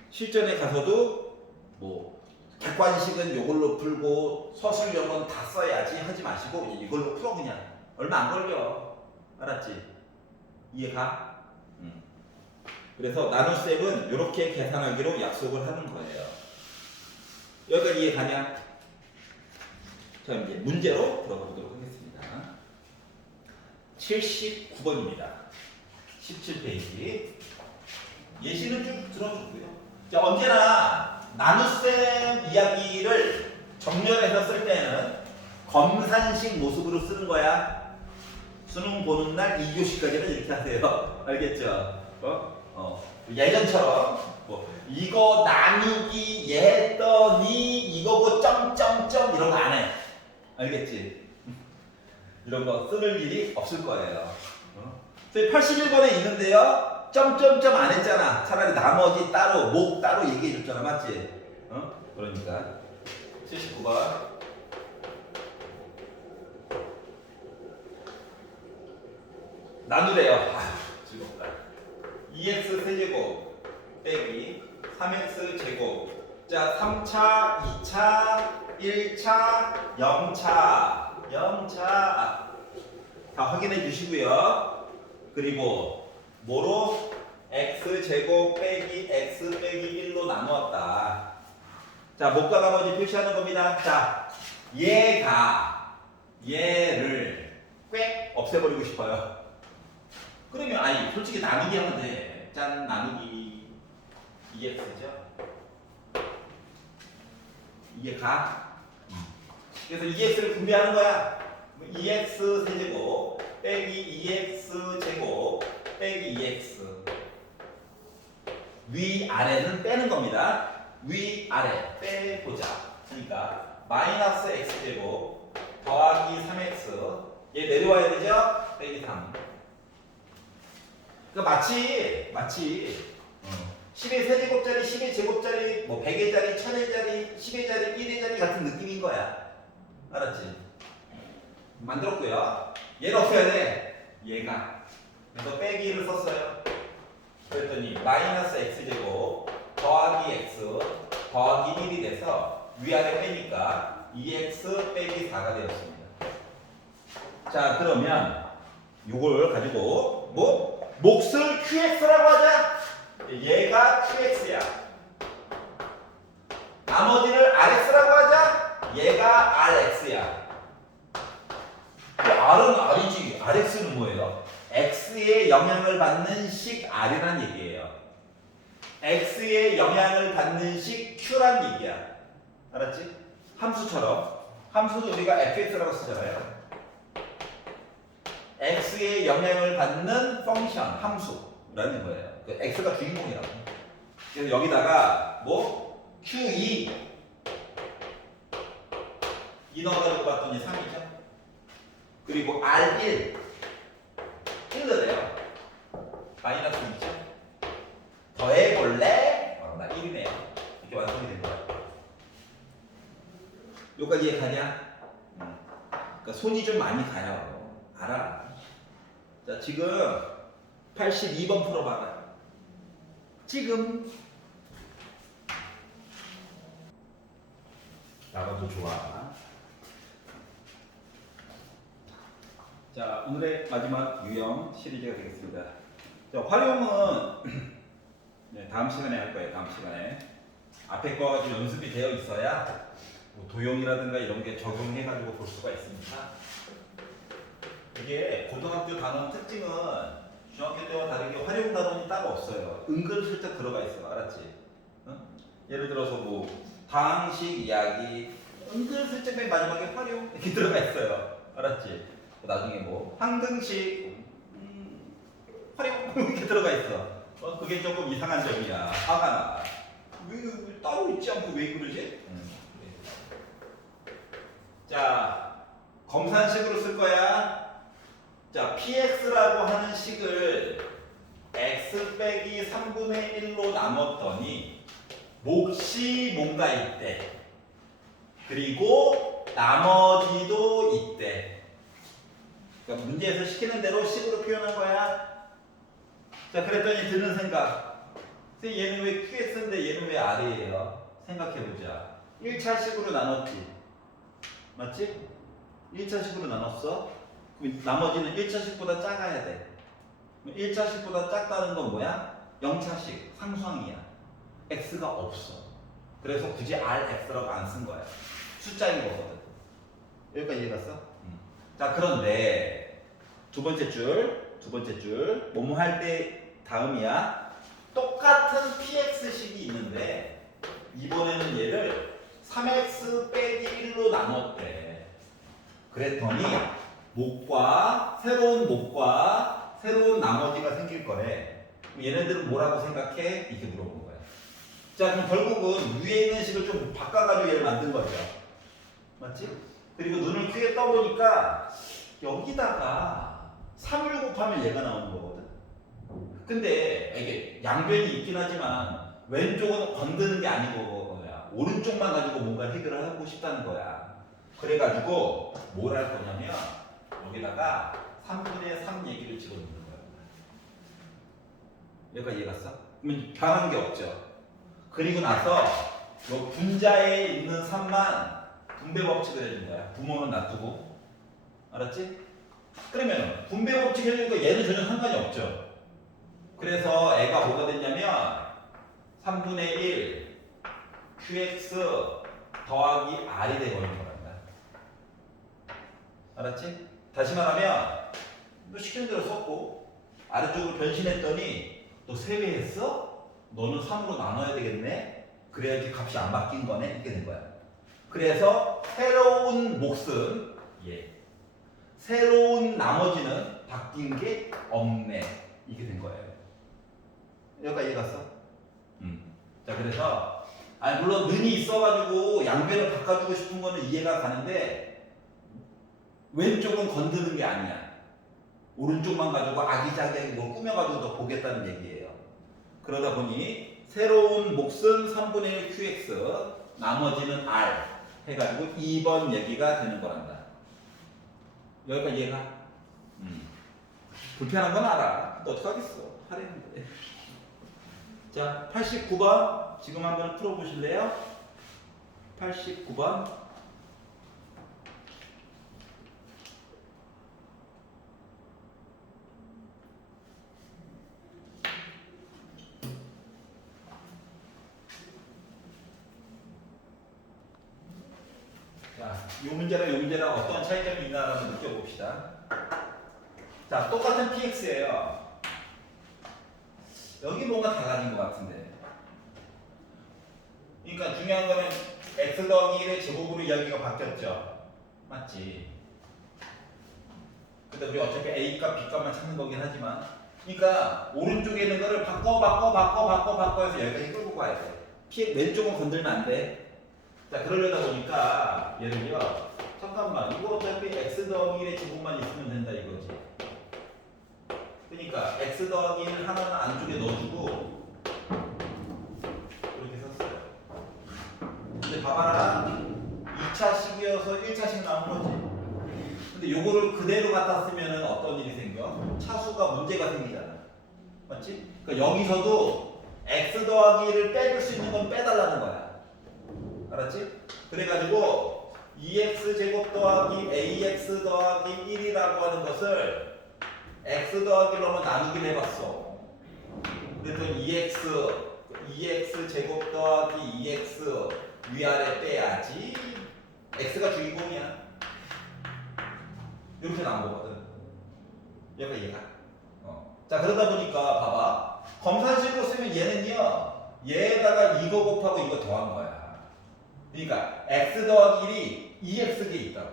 실전에 가서도 뭐 객관식은 이걸로 풀고 서술형은 다 써야지 하지 마시고 이걸로 풀어 그냥. 얼마 안 걸려. 알았지? 이해가? 그래서 나눗셈은 이렇게 계산하기로 약속을 하는 거예요. 여기까지 이해가냐? 자 이제 문제로 들어가 보도록 하겠습니다. 79번입니다. 17페이지. 예시는 좀 들어주고요. 자 언제나 나눗셈 이야기를 정렬해서 쓸 때는 검산식 모습으로 쓰는 거야. 수능 보는 날 2교시까지는 이렇게 하세요. 알겠죠? 예전처럼 뭐 이거 나누기 했더니 이거 뭐 점점점 이런 거 안 해. 알겠지? 이런 거 쓸 일이 없을 거예요. 81번에 있는데요. 점점점 안 했잖아. 차라리 나머지 따로 목 따로 얘기해 줬잖아. 맞지? 그러니까 79번 나누래요. 아휴, 즐겁다. 2x 세제곱 빼기 3x 제곱. 자, 3차, 2차, 1차, 0차. 0차. 다 확인해 주시고요. 그리고 뭐로? x 제곱 빼기 x 빼기 1로 나누었다. 자, 목과 나머지 표시하는 겁니다. 자, 얘를 꽥 없애버리고 싶어요. 그러면 아니 솔직히 나누기 하면 돼. 짠, 나누기 2x죠. 이게 가. 그래서 2x를 분배하는 거야. 2x 세제곱 빼기 2x 제곱 빼기 2x. 위 아래는 빼는 겁니다. 위 아래 빼보자. 그러니까 마이너스 x 제곱 더하기 3x. 얘 내려와야 되죠? 빼기 3. 그러니까 마치 10의 세제곱짜리, 10의 제곱짜리, 뭐 100의 짜리, 1000의 짜리, 10의 짜리, 1의 짜리 같은 느낌인 거야. 알았지? 만들었고요. 얘를 없애야 돼. 얘가. 그래서 빼기를 썼어요. 그랬더니 마이너스 x제곱 더하기 x 더하기 1이 돼서 위아래 빼니까 2x 빼기 4가 되었습니다. 자, 그러면 요걸 가지고 뭐? 몫을 qx라고 하자. 얘가 qx야. 나머지를 rx라고 하자. 얘가 rx야. r은 r이지. rx는 뭐예요? x의 영향을 받는 식 r이란 얘기예요. x의 영향을 받는 식 q란 얘기야. 알았지? 함수처럼. 함수도 우리가 fx라고 쓰잖아요. x의 영향을 받는 펑션, 함수라는 거예요. 그 x가 주인공이라고. 그래서 여기다가 뭐 q2 이 넣어가지고 봤더니 3이죠. 그리고 r1 1 넣으래요. 마이너스 2죠. 더해볼래? 나 1이네요. 이렇게 완성이 된 거야. 여기까지 이해가냐? 그러니까 손이 좀 많이 가요. 알아. 자, 지금 82번 풀어봐라. 지금 나가도 좋아. 자, 오늘의 마지막 유형 시리즈가 되겠습니다. 자, 활용은 네, 다음 시간에 할 거예요. 다음 시간에 앞에 거 좀 연습이 되어 있어야 뭐 도형이라든가 이런 게 적용해가지고 볼 수가 있습니다. 이게 고등학교 단원 특징은 중학교 때와 다르게 활용 단원이 따로 없어요. 은근슬쩍 들어가 있어. 알았지? 응? 예를 들어서 뭐 다항식 이야기 은근슬쩍 맨 마지막에 활용 이렇게 들어가 있어요. 알았지? 나중에 뭐 항등식 활용 이렇게 들어가 있어. 그게 조금 이상한 점이야. 화가 나. 왜 따로 있지 않고 왜 그러지? 자, 검산식으로 쓸 거야. 자, px라고 하는 식을 x 빼기 3분의 1로 나눴더니 몫이 뭔가 있대. 그리고 나머지도 있대. 그러니까 문제에서 시키는 대로 식으로 표현한 거야. 자, 그랬더니 드는 생각. 얘는 왜 qx인데 얘는 왜 r이에요? 생각해보자. 1차식으로 나눴지. 맞지? 1차식으로 나눴어. 그럼 나머지는 1차식보다 작아야 돼. 1차식보다 작다는 건 뭐야? 0차식, 상수항이야. x가 없어. 그래서 굳이 rx라고 안 쓴 거야. 숫자인 거거든. 여기까지 이해갔어? 자, 그런데 두 번째 줄 뭐뭐 할 때 다음이야. 똑같은 px식이 있는데 이번에는 얘를 3x 빼기 1로 나눴대. 그랬더니 새로운 새로운 나머지가 생길 거래. 그럼 얘네들은 뭐라고 생각해? 이렇게 물어본 거야. 자, 그럼 결국은 위에 있는 식을 좀 바꿔가지고 얘를 만든 거죠. 맞지? 그리고 눈을 크게 떠보니까 여기다가 3을 곱하면 얘가 나오는 거거든. 근데 이게 양변이 있긴 하지만 왼쪽은 건드는 게 아니고 거야. 오른쪽만 가지고 뭔가 해결을 하고 싶다는 거야. 그래가지고 뭘 할 거냐면 여기다가 3분의 3 얘기를 집어넣는 거야. 여기까지 이해 갔어? 그러면 변한 게 없죠. 그리고 나서 요 분자에 있는 3만 분배 법칙을 해준 거야. 부모는 놔두고. 알았지? 그러면 분배 법칙 해주니까 얘는 전혀 상관이 없죠. 그래서 애가 뭐가 됐냐면 3분의 1 qx 더하기 r이 돼버린 거란다. 알았지? 다시 말하면 너 시키는 대로 썼고 아래쪽으로 변신했더니 너 세배했어? 너는 3으로 나눠야 되겠네? 그래야지 값이 안 바뀐 거네? 이렇게 된 거야. 그래서 새로운 몫은 새로운 나머지는 바뀐 게 없네. 이게 된 거예요. 여기까지 이해 갔어? 자, 그래서 물론 는이 있어가지고 양변을 바꿔주고 싶은 거는 이해가 가는데 왼쪽은 건드는 게 아니야. 오른쪽만 가지고 아기자기하게 뭘 꾸며가지고 더 보겠다는 얘기예요. 그러다 보니 새로운 몫은 3분의 1 qx 나머지는 r 해가지고 2번 얘기가 되는 거란다. 여기까지 이해가? 불편한 건 알아. 근데 어떡하겠어. 하려는데. 자, 89번 지금 한번 풀어보실래요? 89번. 자, 이 문제랑 이 문제랑 어떤 차이점이 있나 한번 느껴봅시다. 자, 똑같은 px예요. 여기 뭔가 달라진 것 같은데. 그러니까 중요한 거는 x 더하기 1의 제곱으로 이야기가 바뀌었죠. 맞지? 근데 우리 어차피 a 값, b 값만 찾는 거긴 하지만, 그러니까 오른쪽에 있는 거를 바꿔 해서 여기까지 끌고 가야 돼. 왼쪽은 건들면 안 돼. 자, 그러려다 보니까 예를 들어 잠깐만 이거 어차피 x 더하기 1의 제곱만 있으면 된다 이거지. 그러니까 x 더하기 1 하나는 안쪽에 넣어주고 이렇게 썼어요. 근데 봐봐라 2차식이어서 1차식 나온 거지. 근데 요거를 그대로 갖다 쓰면 어떤 일이 생겨? 차수가 문제가 생기잖아. 맞지? 그러니까 여기서도 x 더하기 1을 빼줄 수 있는 건 빼달라는 거야. 알았지? 그래가지고 2x 제곱 더하기 ax 더하기 1이라고 하는 것을 x 더하기로 한번 나누기를 해봤어. 그랬더니 2x 제곱 더하기 2x 위아래 빼야지. x가 주인공이야. 이렇게 나온 거거든. 얘가. 자, 그러다 보니까 봐봐. 검산식으로 쓰면 얘는요. 얘에다가 이거 곱하고 이거 더한 거야. 그러니까 x 더하기 1이 2x에 있다고.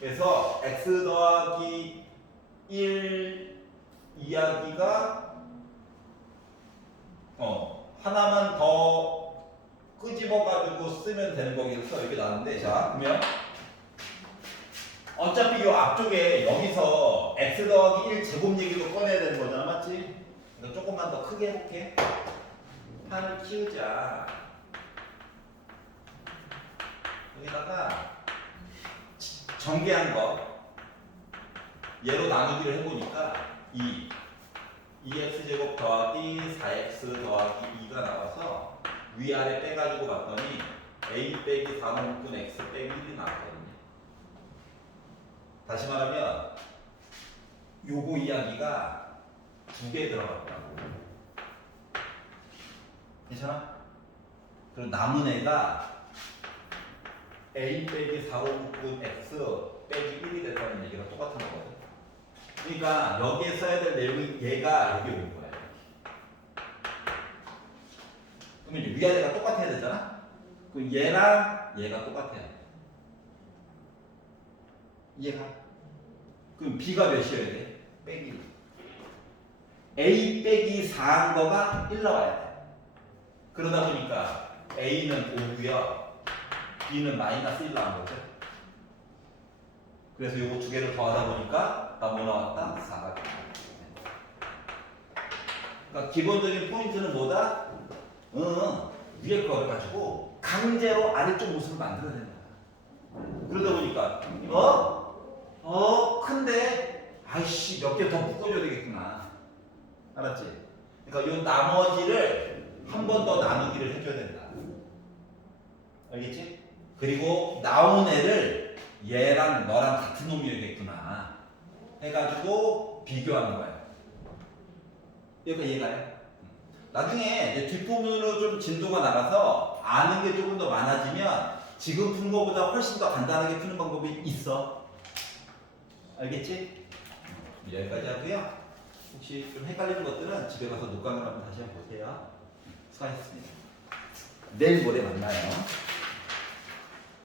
그래서 x 더하기 1 이야기가 하나만 더 끄집어 가지고 쓰면 되는 거겠어. 이렇게 나왔는데, 자 그러면 어차피 이 앞쪽에 여기서 x 더하기 1 제곱 얘기도 꺼내야 되는 거잖아. 맞지? 이거 조금만 더 크게 해볼게. 판을 키우자. 여기다가 정비한 거 얘로 나누기를 해보니까 2x 제곱 더하기 4x 더하기 2가 나와서 위아래 빼가지고 봤더니 a 빼기 4분의 x 빼기 1이 나왔거든요. 다시 말하면 요거 이야기가 두 개 들어갔다고. 괜찮아? 그리고 남은 애가 a 빼기 4분의 x 빼기 1이 됐다는 얘기가 똑같은 거거든. 그러니까 여기에 써야 될 내용이 얘가 여기 올 거야. 그러면 이제 위아래가 똑같아야 되잖아? 그럼 얘랑 얘가 똑같아야 돼. 이해가? 그럼 b가 몇이어야 돼? 빼기 1. a 빼기 4한 거가 1 나와야 돼. 그러다 보니까 a는 5고요. b는 마이너스 1 나온 거죠. 그래서 요거 두 개를 더하다 보니까 나 뭐 나왔다? 4가 됐다. 그러니까 기본적인 포인트는 뭐다? 위에 거를 가지고 강제로 아래쪽 모습을 만들어내는 거야. 그러다 보니까 큰데 아이씨 몇 개 더 묶어줘야 되겠구나. 알았지? 그러니까 요 나머지를 한 번 더 나누기를 해줘야 된다. 알겠지? 그리고 나온 애를 얘랑 너랑 같은 놈이어야겠구나 해가지고 비교하는 거야. 여기가 얘가요. 나중에 이제 뒷부분으로 좀 진도가 나가서 아는 게 조금 더 많아지면 지금 푼 거보다 훨씬 더 간단하게 푸는 방법이 있어. 알겠지? 여기까지 하고요. 혹시 좀 헷갈리는 것들은 집에 가서 녹광을 한번 다시 한번 보세요. 수고하셨습니다. 내일 모레 만나요.